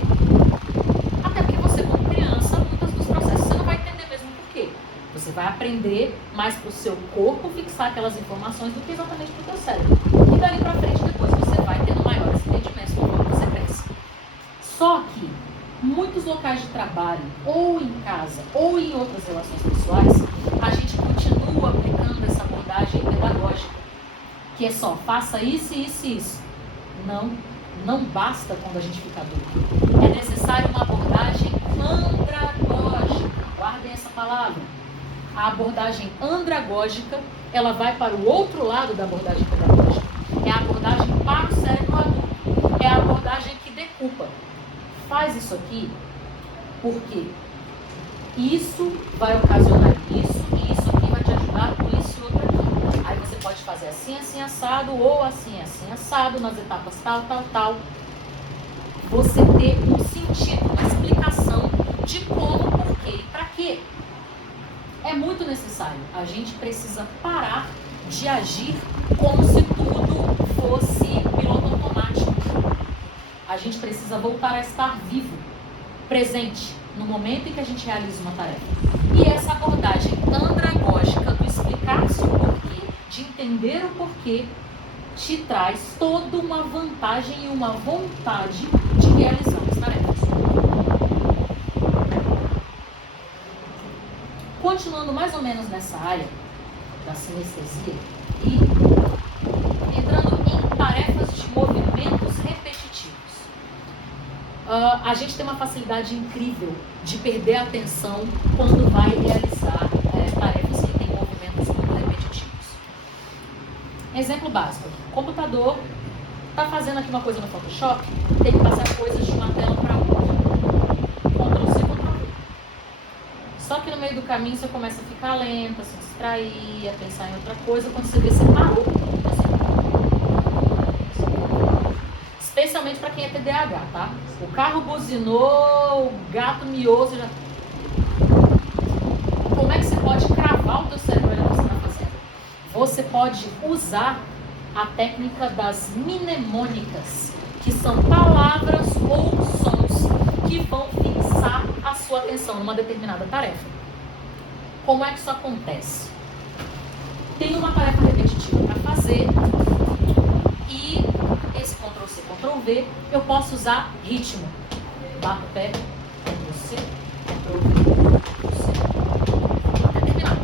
Até porque você, como criança, muitos dos processos você não vai entender mesmo o porquê. Você vai aprender mais para o seu corpo fixar aquelas informações do que exatamente para o teu cérebro. E dali para frente, depois você vai tendo maiores entendimentos conforme você cresce. Só que muitos locais de trabalho, ou em casa, ou em outras relações pessoais, a gente continua aplicando essa abordagem pedagógica, que é só, faça isso, isso e isso. Não basta quando a gente fica adulto. É necessário uma abordagem andragógica. Guardem essa palavra. A abordagem andragógica, ela vai para o outro lado da abordagem pedagógica. É a abordagem para o cérebro adulto. É a abordagem que decupa. Faz isso aqui porque isso vai ocasionar isso e isso aqui vai te ajudar com isso e outro aqui. Aí você pode fazer assim, assim, assado, ou assim, assim, assado, nas etapas tal. Você ter um sentido, uma explicação de como, porquê e para quê. É muito necessário. A gente precisa parar de agir como se tudo fosse piloto automático. A gente precisa voltar a estar vivo, presente, no momento em que a gente realiza uma tarefa. E essa abordagem andragógica do explicar-se o porquê, de entender o porquê, te traz toda uma vantagem e uma vontade de realizar as tarefas. Continuando mais ou menos nessa área da sinestesia e entrando em tarefas de movimentos repetitivos. A gente tem uma facilidade incrível de perder a atenção quando vai realizar tarefas que têm movimentos Exemplo básico. Computador, tá fazendo aqui uma coisa no Photoshop, tem que passar coisas de uma tela para outra. Ctrl+C, Ctrl+V. Só que no meio do caminho você começa a ficar lenta, a se distrair, a pensar em outra coisa, quando você vê, você parou. Especialmente para quem é TDAH, tá? O carro buzinou, o gato miou, você já... Como é que você pode cravar o teu cérebro olhando o que você está fazendo? Você pode usar a técnica das mnemônicas, que são palavras ou sons que vão fixar a sua atenção numa determinada tarefa. Como é que isso acontece? Tem uma tarefa repetitiva para fazer e esse Ctrl+C, Ctrl+V, eu posso usar ritmo. Bato o pé, Ctrl+C, Ctrl+V, Ctrl+C, até terminar.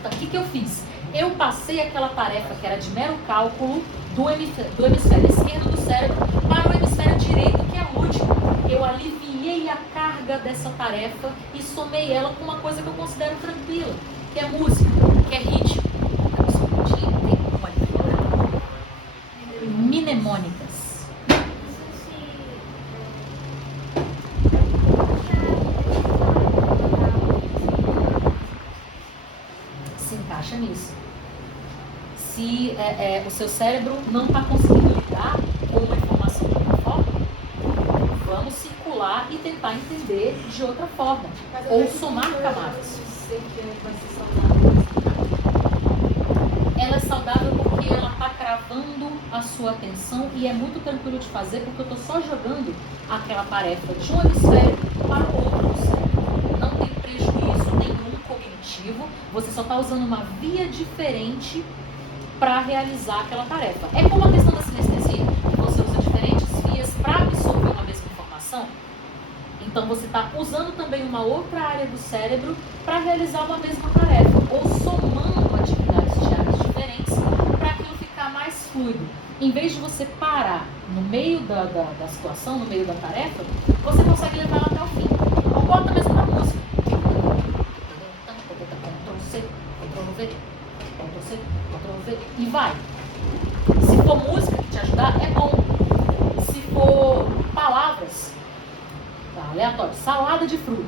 Então, o que eu fiz? Eu passei aquela tarefa que era de mero cálculo do hemisfério esquerdo do cérebro para o hemisfério direito, que é lúdico. Eu aliviei a carga dessa tarefa e somei ela com uma coisa que eu considero tranquila, que é música, que é ritmo. Mnemônicas. Se encaixa nisso. Se o seu cérebro não está conseguindo lidar com uma informação de uma forma, vamos circular e tentar entender de outra forma. Ou somar camadas. Ela é saudável porque ela está cravando a sua atenção e é muito tranquilo de fazer porque eu estou só jogando aquela tarefa de um hemisfério para o outro do cérebro. Não tem prejuízo nenhum cognitivo, você só está usando uma via diferente para realizar aquela tarefa. É como a questão da sinestesia, que você usa diferentes vias para absorver uma mesma informação. Então você está usando também uma outra área do cérebro para realizar uma mesma tarefa, ou somando atividades de áreas diferentes para aquilo ficar mais fluido. Em vez de você parar no meio da situação, no meio da tarefa, você consegue levar ela até o fim. Ou bota mesmo na música. Ctrl+C, Ctrl+V, Ctrl+C, Ctrl+V e vai. Se for música que te ajudar, é bom. Se for palavras, tá, aleatório, salada de fruta.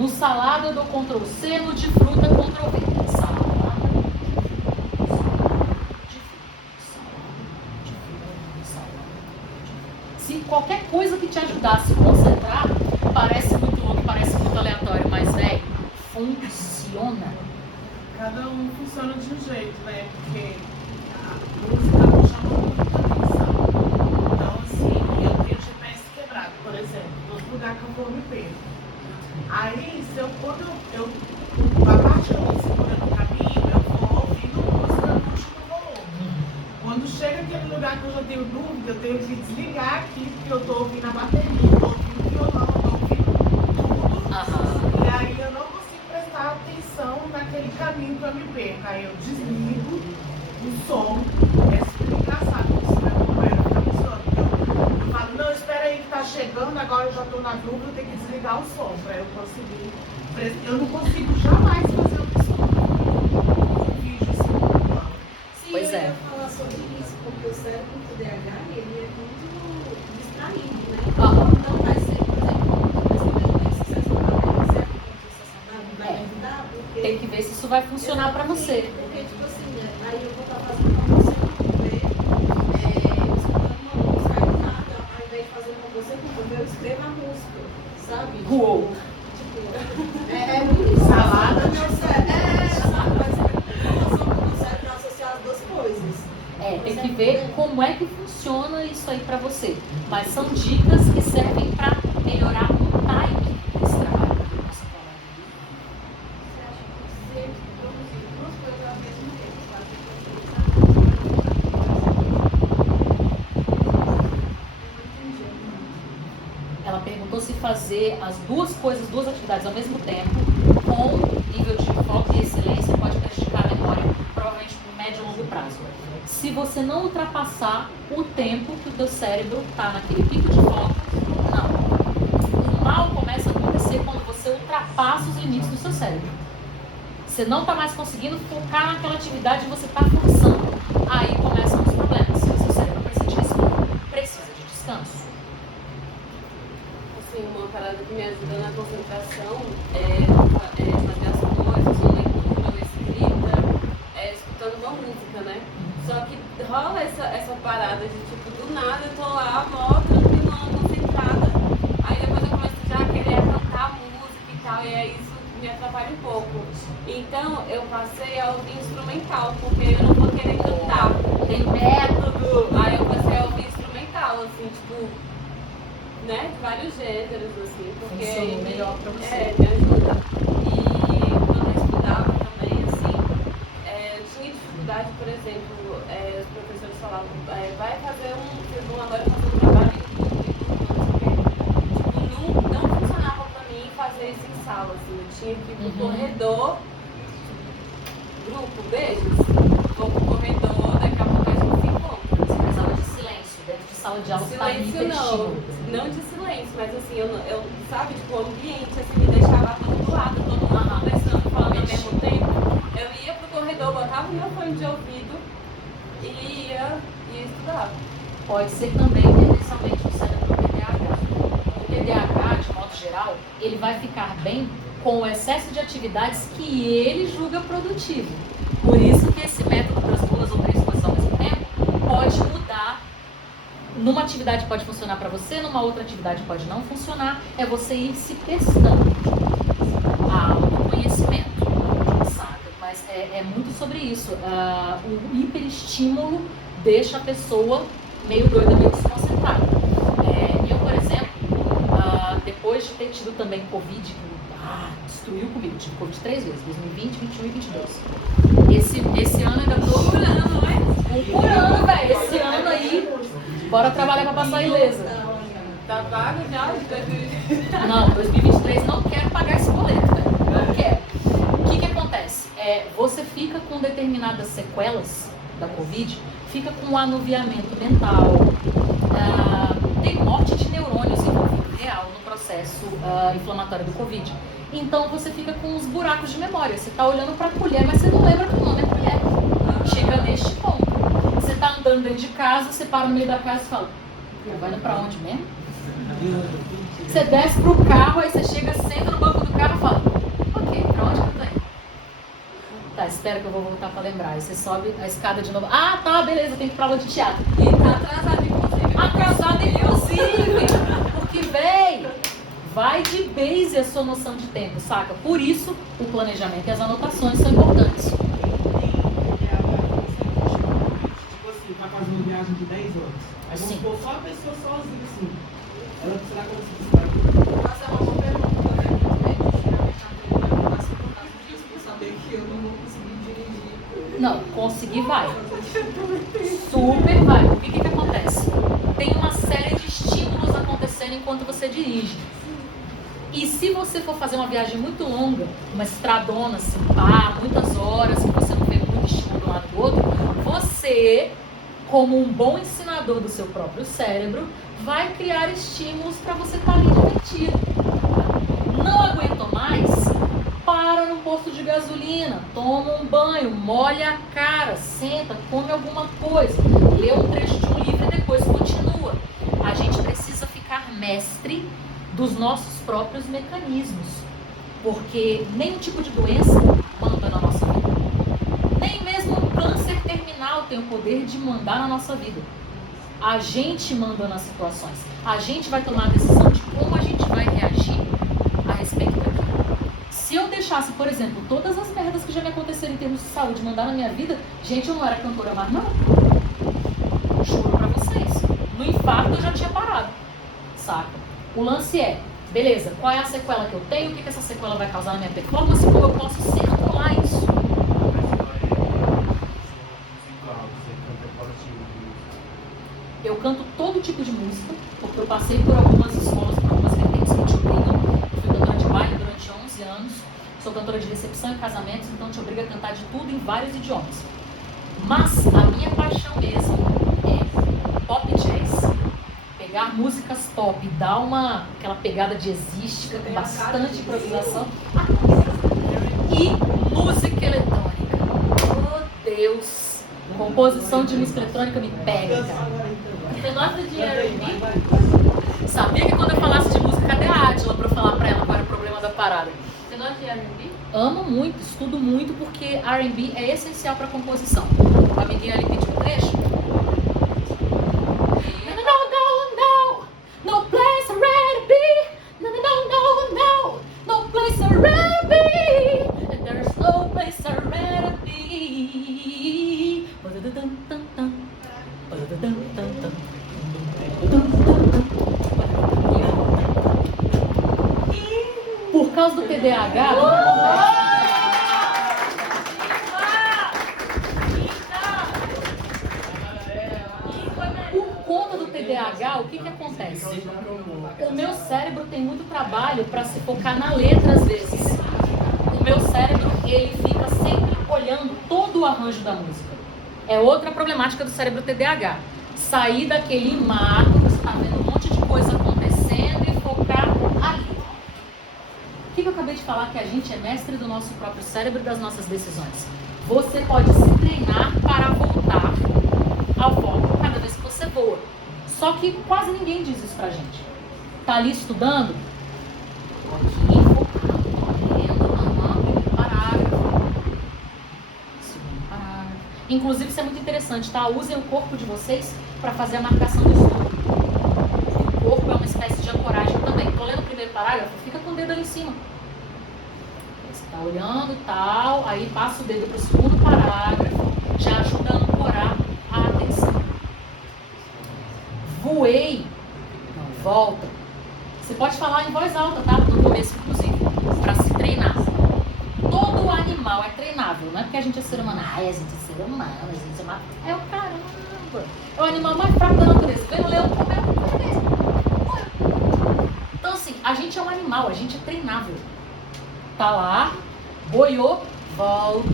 No salada eu dou Ctrl+C, no de fruta Ctrl+V. Salada de fruta. Se qualquer coisa que te ajudar a se concentrar, parece muito louco, parece muito aleatório, mas funciona. Cada um funciona de um jeito, né? Porque a música chama muito atenção. Então, assim, eu tenho GPS quebrado, por exemplo, no lugar que eu vou me perco. Aí, quando a parte da música, quando eu no caminho, eu vou ouvindo música no último volume. Quando chega aquele lugar que eu já tenho dúvida, eu tenho que desligar aqui, porque eu tô ouvindo a bateria, eu tô ouvindo o violão, eu tô ouvindo tudo. E aí eu não consigo prestar atenção naquele caminho que eu me perco. Aí eu desligo o som. É super engraçado isso, né? Como eu falo, não, espera aí que tá chegando, agora eu já tô na dúvida, eu tenho que desligar o som pra eu conseguir. Eu não consigo jamais fazer o que um vídeo assim. Sim, Pois eu é. ia falar sobre isso, porque o cérebro do TDAH, ele é muito distraído, né? Aham. Então vai ser, por exemplo, mas também tem sucesso saudável, certo? Vai me ajudar, porque... Tem que ver se isso vai funcionar para você. Porque, tipo assim, né? Aí eu vou estar fazendo com você, escutando uma música, aí nada, ao invés de fazer com você, eu escrevo a música, sabe? Uou. Tipo, é muito Salada no meu cérebro. Sabe? Vai ser informação pro meu cérebro associar as duas coisas. Tem que ver como é que funciona isso aí pra você. Mas são dicas que servem pra melhorar o time desse trabalho. Nossa, Você acha que você produzir duas coisas ao mesmo tempo, sabe? Eu não entendi. ela perguntou se fazer as duas coisas, duas atividades ao mesmo tempo, com nível de foco e excelência, pode prejudicar a memória, provavelmente no médio e longo prazo. Se você não ultrapassar o tempo que o teu cérebro está naquele pico de foco, não. O mal começa a acontecer quando você ultrapassa os limites do seu cérebro. Você não está mais conseguindo focar naquela atividade e você está forçando. Aí começam os problemas. Se o seu cérebro precisa de descanso. Assim, uma parada que me ajuda na concentração é fazer as coisas, ou leitura, ou escrita, escutando uma música, né? Só que rola essa parada de tipo, do nada eu tô lá, mó tranquilona, concentrada, aí depois eu começo já a querer cantar música e tal, e aí isso me atrapalha um pouco. Então eu passei a ouvir instrumental, porque eu não vou querer cantar. Tem método! Aí eu passei a ouvir instrumental, assim, tipo, né, de vários gêneros, assim, porque Funcionou melhor pra você. me ajuda. E quando eu estudava também, assim, eu tinha dificuldade, por exemplo, os professores falavam, vai fazer vocês vão agora fazer um trabalho em grupo, não sei o quê. Tipo, não funcionava pra mim fazer isso em sala, assim, eu tinha que ir pro corredor, grupo, beijos, vou pro corredor, daqui a pouco a gente se encontra. Você precisava de silêncio dentro de sala de aula. Silêncio não de silêncio, mas assim, eu sabe, tipo, o ambiente assim, me deixava tudo do lado, todo mundo conversando, falando ao mesmo tempo. Eu ia pro corredor, botava o meu fone de ouvido e ia estudar. Pode ser também tendencialmente o cérebro do TDAH. O TDAH, de modo geral, ele vai ficar bem com o excesso de atividades que ele julga produtivo. Por isso que esse método das 2 ou 3 coisas ao mesmo tempo pode mudar. Numa atividade pode funcionar para você, numa outra atividade pode não funcionar. É você ir se testando. A autoconhecimento, sabe? Mas é muito sobre isso. O hiperestímulo deixa a pessoa meio doida, meio desconcentrada. Eu, por exemplo, depois de ter tido também Covid, que destruiu comigo, tive Covid 3 vezes, 2020, 21 e 22. Esse ano ainda tô por ano, não é? Por ano, velho. Esse ano aí, bora trabalhar pra passar ilesa. Tá vago já de 2020? Não, 2023 não quero pagar esse boleto, velho. Não quero. O que acontece? Você fica com determinadas sequelas da Covid, fica com um anuviamento mental, tem morte de neurônios envolvido real no processo inflamatório do Covid. Então você fica com uns buracos de memória. Você tá olhando pra colher, mas você não lembra que o nome é colher. Chega neste ponto. Você tá andando dentro de casa, você para no meio da casa e fala, vai indo pra onde mesmo? Você desce pro carro, aí você chega, senta no banco do carro e fala, ok, pra onde que eu tô indo? Tá, espera que eu vou voltar pra lembrar. Aí você sobe a escada de novo. Ah, tá, beleza, tem que ir pra aula de teatro. E tá atrasado, inclusive. Atrasado, inclusive. Porque, véi, vai de base a sua noção de tempo, saca? Por isso, o planejamento e as anotações são importantes. Tipo assim, tá fazendo uma viagem de 10 horas. Aí vamos pôr só a pessoa sozinha assim. Ela será que ela se distrair? Mas é uma boa pergunta, né? Geralmente eu passo por causa disso, por saber que eu não vou conseguir dirigir. Não, conseguir vai. Super vai. O que acontece? Tem uma série de estímulos acontecendo enquanto você dirige. E se você for fazer uma viagem muito longa, uma estradona, assim, muitas horas, que você não vê muito estímulo do lado do outro, você, como um bom ensinador do seu próprio cérebro, vai criar estímulos para você estar ali divertido. Não aguentou mais? Para no posto de gasolina, toma um banho, molha a cara, senta, come alguma coisa, lê um trecho de um livro e depois continua. A gente precisa ficar mestre dos nossos próprios mecanismos, porque nenhum tipo de doença manda na nossa vida. Nem mesmo um câncer terminal tem o poder de mandar na nossa vida. A gente manda nas situações. A gente vai tomar a decisão de como a gente vai reagir a respeito daquilo. Se eu deixasse, por exemplo, todas as merdas que já me aconteceram em termos de saúde mandar na minha vida, gente, eu não era cantora mais não. Juro pra vocês. No infarto eu já tinha parado, saca? O lance é, beleza, qual é a sequela que eu tenho, o que essa sequela vai causar na minha performance, como eu posso circular isso? Eu canto todo tipo de música, porque eu passei por algumas escolas, por algumas vertentes que te obrigam. Eu fui cantora de baile durante 11 anos, sou cantora de recepção e casamentos, então te obriga a cantar de tudo em vários idiomas. Mas a minha paixão mesmo é pop jazz. Pegar músicas pop, dar aquela pegada jazzística com bastante improvisação E música eletrônica. Oh, Deus. Composição de música eletrônica me pega, cara. Você gosta de R&B? Sabia que quando eu falasse de música, cadê a Átila pra eu falar pra ela qual era o problema da parada? Você gosta de R&B? Amo muito, estudo muito, porque R&B é essencial pra composição. A amiguinha ali pediu um trecho. No, no, no, no, no place I'd rather be. No, no, no, no, no place I'd rather be. And there's no place I'd rather be. Por causa do TDAH, por conta do TDAH, o que acontece? O meu cérebro tem muito trabalho para se focar na letra às vezes. O meu cérebro, ele fica sempre olhando todo o arranjo da música. É outra problemática do cérebro TDAH. Sair daquele macro, você está vendo um monte de coisa acontecendo e focar ali. O que eu acabei de falar? Que a gente é mestre do nosso próprio cérebro e das nossas decisões. Você pode se treinar para voltar ao foco cada vez que você voa. Só que quase ninguém diz isso pra gente. Tá ali estudando? Tô aqui, focado, tô lendo, primeiro parágrafo. Segundo parágrafo. Inclusive, isso é muito interessante, tá? Usem o corpo de vocês para fazer a marcação do estudo. O corpo é uma espécie de ancoragem também. Tô lendo o primeiro parágrafo, fica com o dedo ali em cima. Você tá olhando e tal, aí passa o dedo pro segundo parágrafo, já ajuda a ancorar a atenção. Voei, não, volta. Você pode falar em voz alta, tá? No começo, inclusive, para se treinar. Todo animal é treinável, não é porque a gente é ser humano. Ai, a gente é ser humano, a gente é uma... É o caramba. É o animal mais fraco da natureza. Vem o leão comer o... Então, assim, a gente é um animal, a gente é treinável. Tá lá, boiou, volta.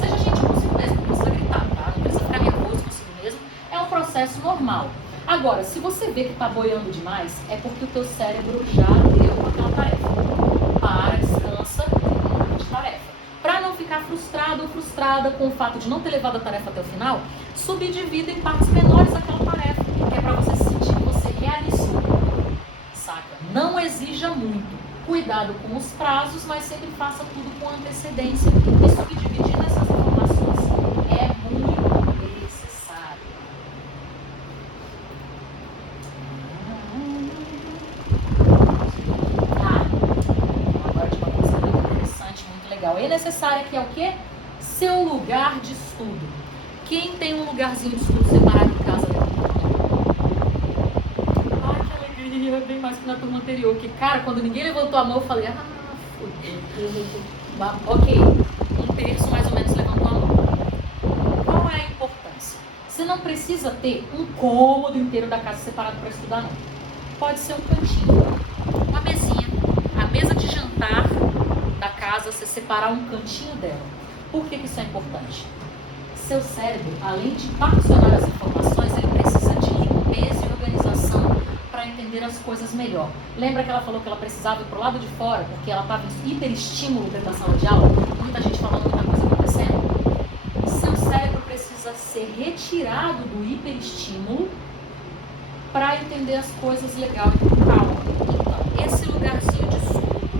Seja gentil consigo mesmo, não precisa gritar, tá? Não precisa ficar nervoso consigo mesmo. É um processo normal. Agora, se você vê que tá boiando demais, é porque o teu cérebro já deu aquela tarefa. Para, descansa, de tarefa. Para não ficar frustrado ou frustrada com o fato de não ter levado a tarefa até o final, subdivida em partes menores aquela tarefa, que é para você sentir que você realizou. Saca? Não exija muito. Cuidado com os prazos, mas sempre faça tudo com antecedência e subdividir essas informações. É muito necessário. Agora de uma coisa muito interessante, muito legal. É necessário que é o quê? Seu lugar de estudo. Quem tem um lugarzinho de estudo separado em casa? Ai, que alegria, bem mais que na turma anterior. Que, cara, quando ninguém levantou a mão, eu falei, fudeu. Ok, um terço mais ou menos levantou a mão. Qual é a importância? Você não precisa ter um cômodo inteiro da casa separado para estudar, não. Pode ser um cantinho, uma mesinha, a mesa de jantar da casa, você separar um cantinho dela. Por que isso é importante? Seu cérebro, além de particionar as informações, ele precisa de limpeza e organização para entender as coisas melhor. Lembra que ela falou que ela precisava ir para o lado de fora, porque ela estava em hiperestímulo dentro da sala de aula? Muita gente falando, muita coisa acontecendo. Seu cérebro precisa ser retirado do hiperestímulo para entender as coisas legal e com calma. Então, esse lugarzinho de estudo,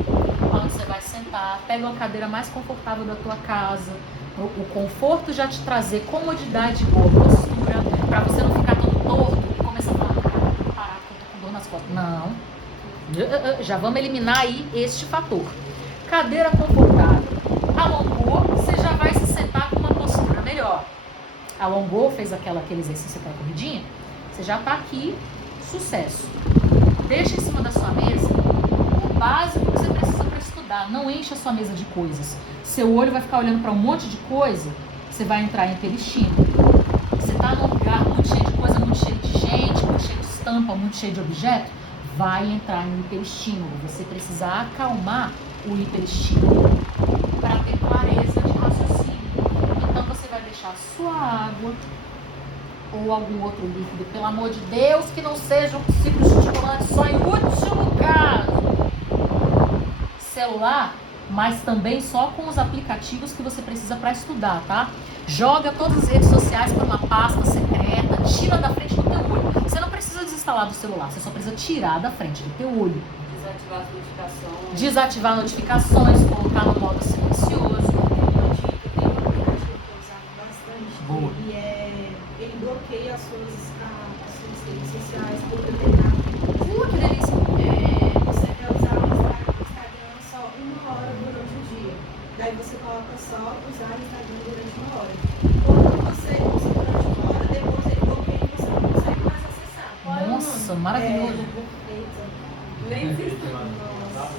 onde você vai sentar, pega uma cadeira mais confortável da tua casa, o conforto já te trazer comodidade e boa postura, para você não ficar todo torto e começar a falar, cara, vou parar porque eu tô com dor nas costas. Não. Já vamos eliminar aí este fator. Cadeira confortável. Alongou, você já vai se sentar com uma postura melhor. Alongou, fez aquele exercício, aquela corridinha, você já está aqui, sucesso. Deixa em cima da sua mesa o básico que você precisa para estudar. Não encha a sua mesa de coisas. Seu olho vai ficar olhando para um monte de coisa, você vai entrar em hiperestímulo. Você está num lugar muito cheio de coisa, muito cheio de gente, muito cheio de estampa, muito cheio de objeto, vai entrar em hiperestímulo. Você precisa acalmar o hiperestímulo para ter clareza de raciocínio. Então você vai deixar a sua água ou algum outro líquido, pelo amor de Deus, que não seja um ciclo estimulante, só em último caso. Celular, mas também só com os aplicativos que você precisa para estudar, tá? Joga todas as redes sociais para uma pasta secreta, tira da frente do teu olho. Você não precisa desinstalar do celular, você só precisa tirar da frente do teu olho. Desativar as notificações. Desativar notificações, colocar no modo silencioso. Tem um aplicativo que eu usava bastante. Boa. Ele bloqueia as suas redes sociais por determinado tempo. Que delícia. Você quer usar o Instagram só 1 hora durante o dia. Daí você coloca só usar o Instagram durante 1 hora. Quando você usa durante 1 hora, depois ele bloqueia e você não consegue mais acessar. Nossa, maravilhoso. Eita. Nem existe. Nossa.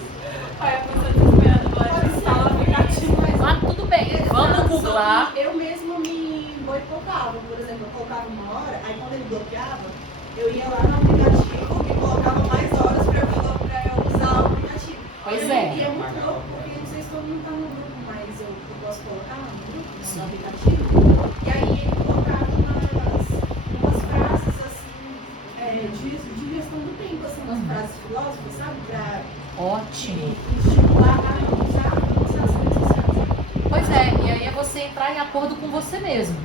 Olha, a pessoa desesperada vai instalar o aplicativo. Ah, tudo bem, vamos googlar. Eu mesma me boicotava, por exemplo, eu colocava 1 hora, aí quando ele bloqueava, eu ia lá no aplicativo e colocava mais horas pra eu usar o aplicativo. Pois E é. é muito louco, porque não sei se todo mundo tá no grupo, mas eu posso colocar no grupo, Sim. no aplicativo. E aí ele colocava umas frases assim, de gestão do tempo, assim, umas frases filósofas, sabe? Pra Ótimo. estimular a não usar as redes sociais. Pois é, e aí é você entrar em acordo com você mesmo.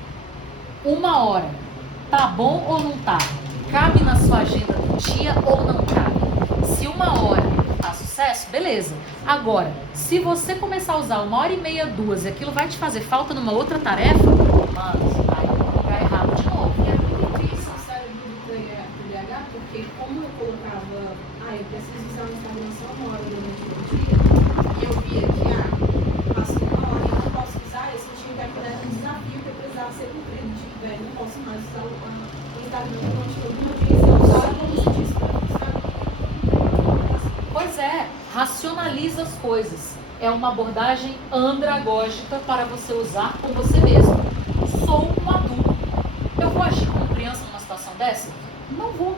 1 hora, tá bom ou não tá? Cabe na sua agenda do dia ou não cabe? Se 1 hora tá sucesso, beleza. Agora, se você começar a usar 1h30, 2, e aquilo vai te fazer falta numa outra tarefa, mano, vai no lugar errado de novo. E é muito difícil o cérebro do TDAH, porque como eu colocava, eu preciso usar o Instagram só 1 hora durante o dia, e eu via que, passou 1 hora e eu não posso usar, eu sentia que aquilo era um desafio que eu precisava ser cumprido, tipo, velho, não posso mais usar o Instagram durante todo o meu dia, se eu usar, como se diz, Pois é, racionaliza as coisas. É uma abordagem andragógica para você usar com você mesmo. Sou um adulto. Eu vou agir como criança numa situação dessa? Não vou.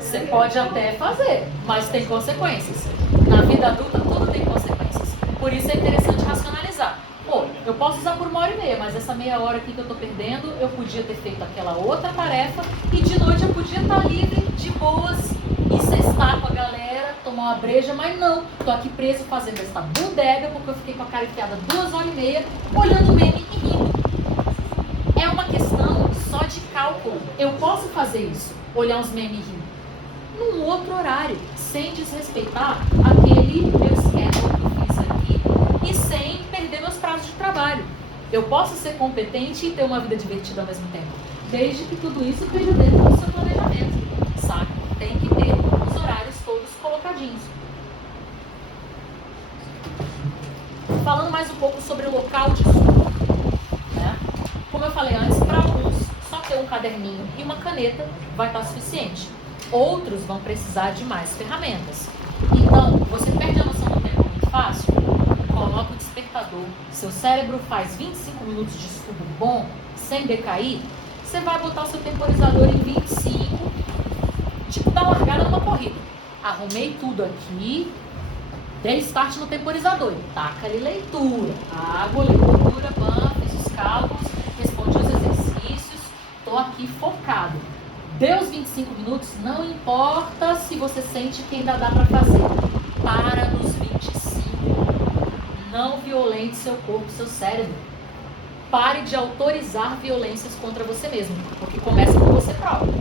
Você pode até fazer, mas tem consequências. Na vida adulta, tudo tem consequências. Por isso é interessante racionalizar. Pô, eu posso usar por 1h30, mas essa meia hora aqui que eu tô perdendo, eu podia ter feito aquela outra tarefa e de noite eu podia estar livre, de boas, e cestar com a galera, tomar uma breja, mas não. Tô aqui preso fazendo essa bodega porque eu fiquei com a cara enfiada 2h30, olhando o meme e rindo. É uma questão só de cálculo. Eu posso fazer isso, olhar uns memes e rir, num outro horário, sem desrespeitar aquele meu schedule que eu fiz aqui e sem perder meus prazos de trabalho. Eu posso ser competente e ter uma vida divertida ao mesmo tempo, desde que tudo isso esteja dentro do seu planejamento, sabe? Tem que ter os horários todos colocadinhos. Falando mais um pouco sobre o local de estudo, né? Como eu falei antes, para alguns, só ter um caderninho e uma caneta vai estar suficiente. Outros vão precisar de mais ferramentas. Então, você perde a noção do tempo muito fácil? Coloca o despertador. Seu cérebro faz 25 minutos de estudo bom, sem decair. Você vai botar o seu temporizador em 25, tipo dar uma largada numa corrida. Arrumei tudo aqui, dei start no temporizador. Taca ali leitura. Água, leitura, fiz os cálculos, respondi os exercícios. Estou aqui focado. Deu os 25 minutos, não importa se você sente que ainda dá para fazer. Para nos 25. Não violente seu corpo, seu cérebro. Pare de autorizar violências contra você mesmo, porque começa com você próprio.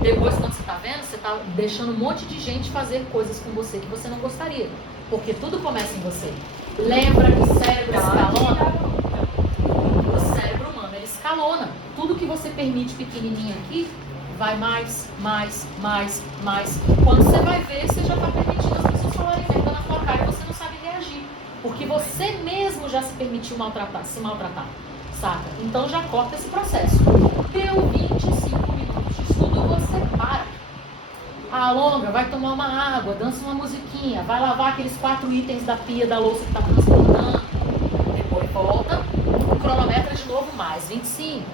Depois, quando você está vendo, você está deixando um monte de gente fazer coisas com você que você não gostaria, porque tudo começa em você. Lembra que o cérebro escalona? O cérebro humano, ele escalona. Tudo que você permite pequenininho aqui, vai mais. Quando você vai ver, você já está permitindo as pessoas falarem merda na sua cara e você não sabe reagir. Porque você mesmo já se permitiu se maltratar, saca? Então já corta esse processo. Deu 25 minutos de estudo, você para. Alonga, vai tomar uma água, dança uma musiquinha, vai lavar aqueles 4 itens da pia da louça que está transbordando. Depois volta, cronometra de novo, mais 25.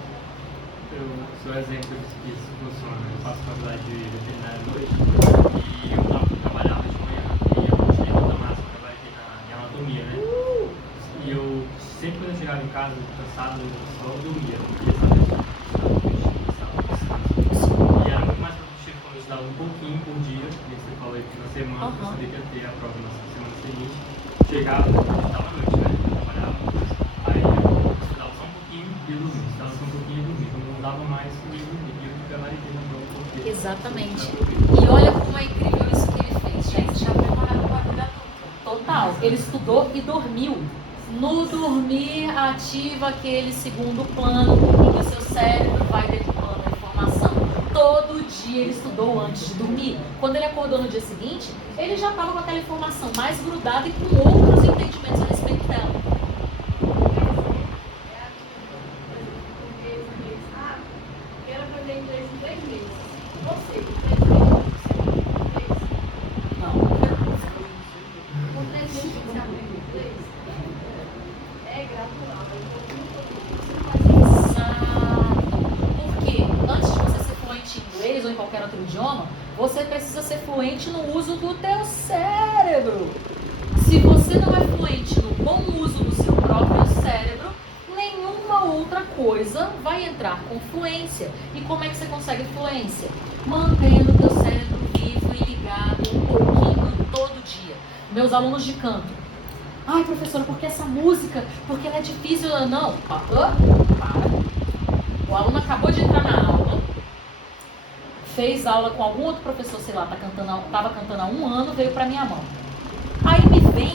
Eu sou exemplo que isso funciona. Eu faço faculdade de veterinária à noite e eu trabalhava de manhã e eu continuei toda a massa, eu trabalhei em anatomia, né? E eu sempre quando eu chegava em casa, cansado, eu só dormia, eu queria saber se eu estava. E era muito mais produtivo quando eu estudava um pouquinho por dia, como você falou aula aqui na semana, Aham. eu sabia que ia ter a prova na semana seguinte. Chegava, estava à noite, né? Eu trabalhava. Aí eu estudava só um pouquinho e ia dormir. Estudava só um pouquinho e ia dormir. Quando não dava mais, eu ia dormir. E eu gabaritei na prova. Porque Exatamente. E olha como é incrível isso que ele fez, gente. Já preparado para a vida toda. Total. Ele estudou e dormiu. No dormir, ativa aquele segundo plano em que o seu cérebro vai decupando a informação. Todo dia ele estudou antes de dormir. Quando ele acordou no dia seguinte, ele já estava com aquela informação mais grudada e com outros entendimentos a respeito dela. Quero aprender inglês em 3 meses. Você, em 3 meses, Não. com 3 meses você aprende inglês? É gradual. Exato. Porque antes de você ser fluente em inglês ou em qualquer outro idioma, você precisa ser fluente no uso do teu cérebro. Se você não é fluente no bom uso do seu próprio cérebro, nenhuma outra coisa vai entrar com fluência. E como é que você consegue fluência? Mantendo o teu cérebro vivo e ligado um pouquinho todo dia. Meus alunos de canto. Ai, professora, por que essa música? Porque ela é difícil. Não, para. O aluno acabou de entrar na aula, fez aula com algum outro professor, sei lá, estava cantando há 1 ano, veio para minha mão. Aí me vem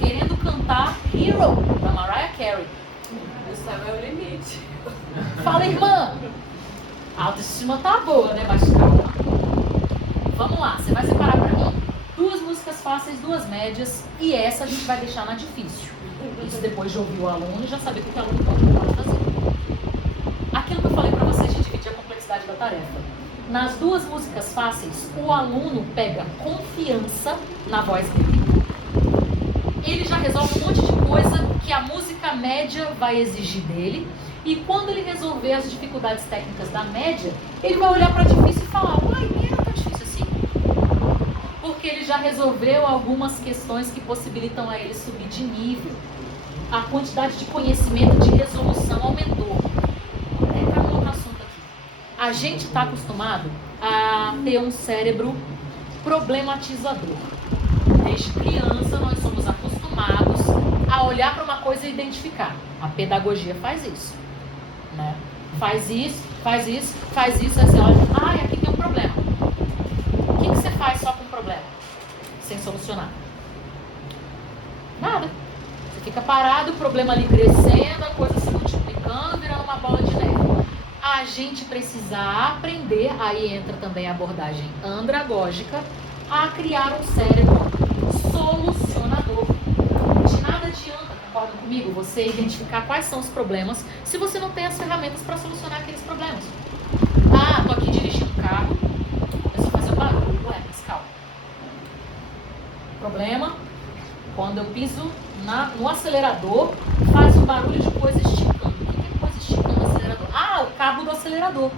querendo cantar Hero, da Mariah Carey. O céu é o limite. Fala, irmã, a autoestima tá boa, né? Mas calma. Vamos lá, você vai separar para mim 2 músicas fáceis, 2 médias, e essa a gente vai deixar na difícil. Isso depois de ouvir o aluno e já saber o que o aluno pode fazer. Aquilo que eu falei para vocês de dividir a complexidade da tarefa. Nas 2 músicas fáceis, o aluno pega confiança na voz dele. Ele já resolve um monte de coisa que a música média vai exigir dele. E quando ele resolver as dificuldades técnicas da média, ele vai olhar para a difícil e falar: uai, nem era tão difícil assim. Porque ele já resolveu algumas questões que possibilitam a ele subir de nível. A quantidade de conhecimento, de resolução aumentou. Vou entrar num outro assunto aqui. A gente está acostumado a ter um cérebro problematizador. Desde criança nós somos acostumados a olhar para uma coisa e identificar. A pedagogia faz isso, né? Faz isso, aí você olha, aqui tem um problema. O que você faz só com o problema? Sem solucionar? Nada. Você fica parado, o problema ali crescendo, a coisa se multiplicando, virando uma bola de neve. A gente precisa aprender, aí entra também a abordagem andragógica, a criar um cérebro solucionador. De nada adianta, concordam comigo, você identificar quais são os problemas se você não tem as ferramentas para solucionar aqueles problemas. Ah, tô aqui dirigindo o carro, eu só fazer um barulho. Ué, mas calma. Problema, quando eu piso no acelerador, faz um barulho de coisa esticando. O que é coisa esticando no acelerador? Ah, o cabo do acelerador.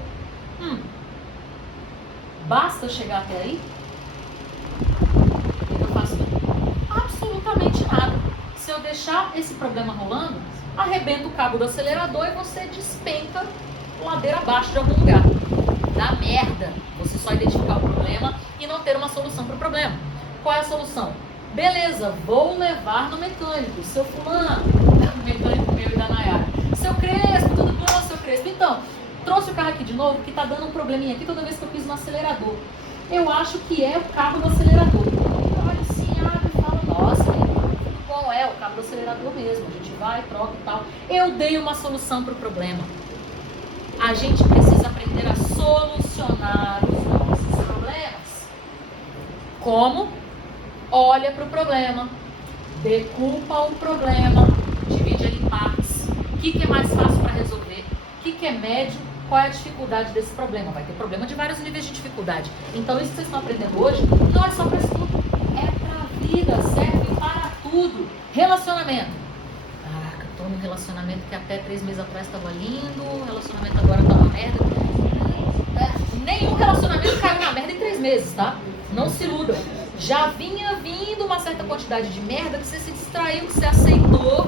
Basta chegar até aí? O que eu faço? Absolutamente nada. Se eu deixar esse problema rolando, arrebenta o cabo do acelerador e você despenca ladeira abaixo de algum lugar. Dá merda você só identificar o problema e não ter uma solução para o problema. Qual é a solução? Beleza, vou levar no mecânico. Seu fulano, o mecânico meu e da Nayara. Seu Crespo, tudo bom, seu Crespo? Então, trouxe o carro aqui de novo, que tá dando um probleminha aqui toda vez que eu piso no acelerador. Eu acho que é o cabo do acelerador. Olha assim, abre e fala, nossa, tudo bom, é o cabo do acelerador mesmo. A gente vai, troca e tal. Eu dei uma solução para o problema. A gente precisa aprender a solucionar os nossos problemas. Como? Olha para o problema, decupa o problema, divide ele em partes. O que é mais fácil para resolver? O que é médio? Qual é a dificuldade desse problema? Vai ter problema de vários níveis de dificuldade. Então isso que vocês estão aprendendo hoje não é só para estudo, é para a vida, serve para tudo. Relacionamento. Caraca, estou num relacionamento que até 3 meses atrás estava lindo, o relacionamento agora está uma merda. Nenhum relacionamento caiu na merda em 3 meses, tá? Não se iludam. Já vinha vindo uma certa quantidade de merda que você se distraiu, que você aceitou.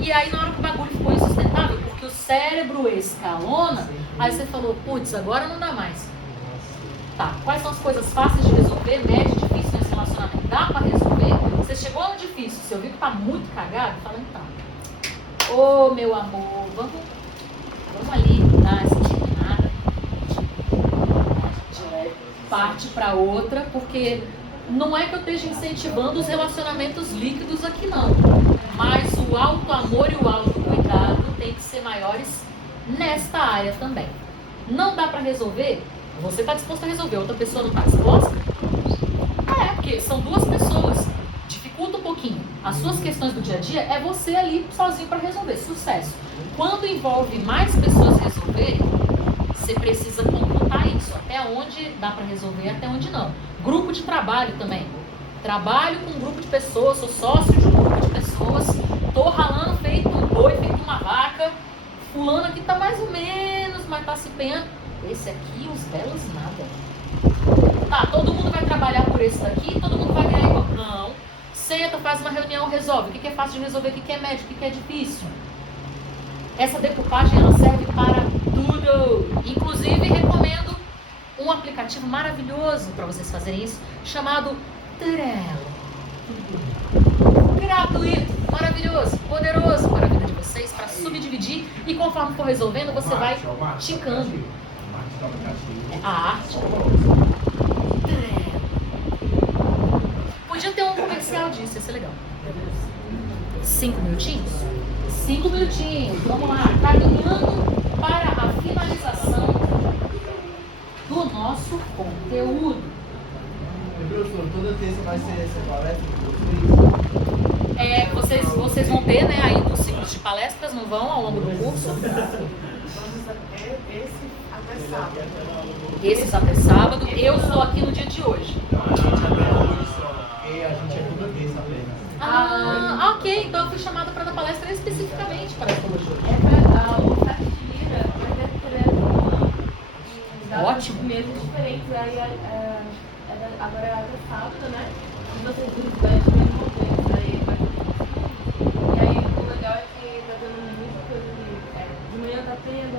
E aí na hora que o bagulho ficou insustentável, porque o cérebro escalona, aí você falou, putz, agora não dá mais. Tá, quais são as coisas fáceis de resolver, médio, difícil? relacionamento dá pra resolver, você chegou no difícil, você viu que tá muito cagado, fala então, ô meu amor, vamos ali dar essa terminada, a gente vai parte pra outra, porque não é que eu esteja incentivando os relacionamentos líquidos aqui não, mas o auto-amor e o auto-cuidado tem que ser maiores nesta área também. Não dá pra resolver? Você está disposto a resolver, outra pessoa não está disposta? Porque são duas pessoas. Dificulta um pouquinho. As suas questões do dia a dia é você ali sozinho para resolver. Sucesso. Quando envolve mais pessoas resolverem, você precisa computar isso. Até onde dá para resolver, até onde não. Grupo de trabalho também. Trabalho com um grupo de pessoas, sou sócio de um grupo de pessoas, tô ralando feito um boi, feito uma vaca. Fulano aqui tá mais ou menos, mas tá se empenhando. Esse aqui, os belos nada. Tá, todo mundo vai trabalhar por esse daqui, todo mundo vai ganhar igual. Não. Senta, faz uma reunião, resolve. O que é fácil de resolver, o que é médio, o que é difícil. Essa decupagem, ela serve para tudo. Inclusive, recomendo um aplicativo maravilhoso para vocês fazerem isso, chamado Trello. Gratuito, maravilhoso, poderoso para a vida de vocês, para subdividir e conforme for resolvendo, você vai ticando. A arte. Podia ter um comercial disso, ia ser legal. 5 minutinhos? 5 minutinhos, vamos lá. Caminhando para a finalização do nosso conteúdo. Professor, toda terça vai ser essa palestra? Vocês vão ter, né, aí dos ciclos de palestras, não vão ao longo do curso? Esses até sábado. Eu estou aqui no dia de hoje. A gente é toda terça apenas. Ok. Então eu fui chamada para dar palestra especificamente para essa hoje. O Fast Lira vai ter Ótimo. meses diferentes. Aí agora é sábado, né? E vocês vai de mesmo momento. Aí vai ter. E aí o legal é que tá tendo muita coisa de manhã tá tendo,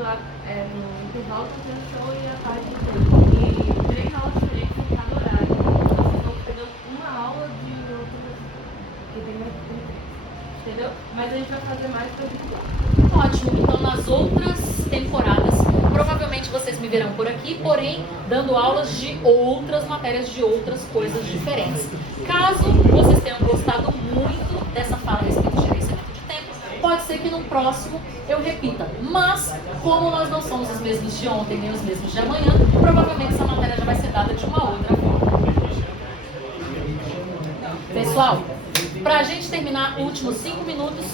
no intervalo tá tendo show e à tarde tem. E 3 aulas diferentes em cada horário. Então vocês vão perder uma aula de outras. E tem mais. Entendeu? Mas a gente vai fazer mais pra divulgar. Ótimo. Então nas outras temporadas, provavelmente vocês me verão por aqui, porém dando aulas de outras matérias, de outras coisas diferentes. Caso vocês tenham gostado muito dessa fala a respeito de gerenciamento de tempo, pode ser que no próximo eu repita. Mas, como nós não somos os mesmos de ontem, nem os mesmos de amanhã, provavelmente essa matéria já vai ser dada de uma outra forma. Pessoal, para a gente terminar, últimos 5 minutos,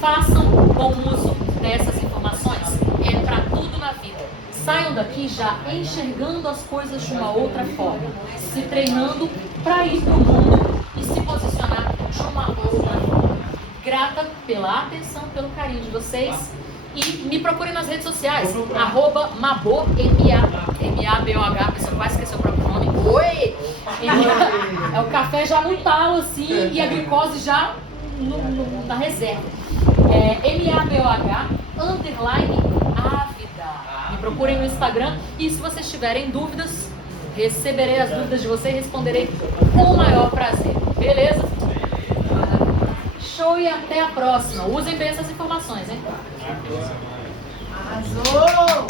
façam bom uso dessas informações. É para tudo na vida. Saiam daqui já enxergando as coisas de uma outra forma, se treinando para ir para o mundo e se posicionar de uma outra forma. Grata pela atenção, pelo carinho de vocês e me procurem nas redes sociais, @Mabor, M-A-B-O-H, a pessoa vai esquecer o próprio nome. Oi! É o café já no talo assim e a glicose já na reserva. MABOH _Ávida. Me procurem no Instagram e se vocês tiverem dúvidas, receberei as dúvidas de vocês e responderei com o maior prazer. Beleza? Show e até a próxima. Usem bem essas informações, hein? Arrasou!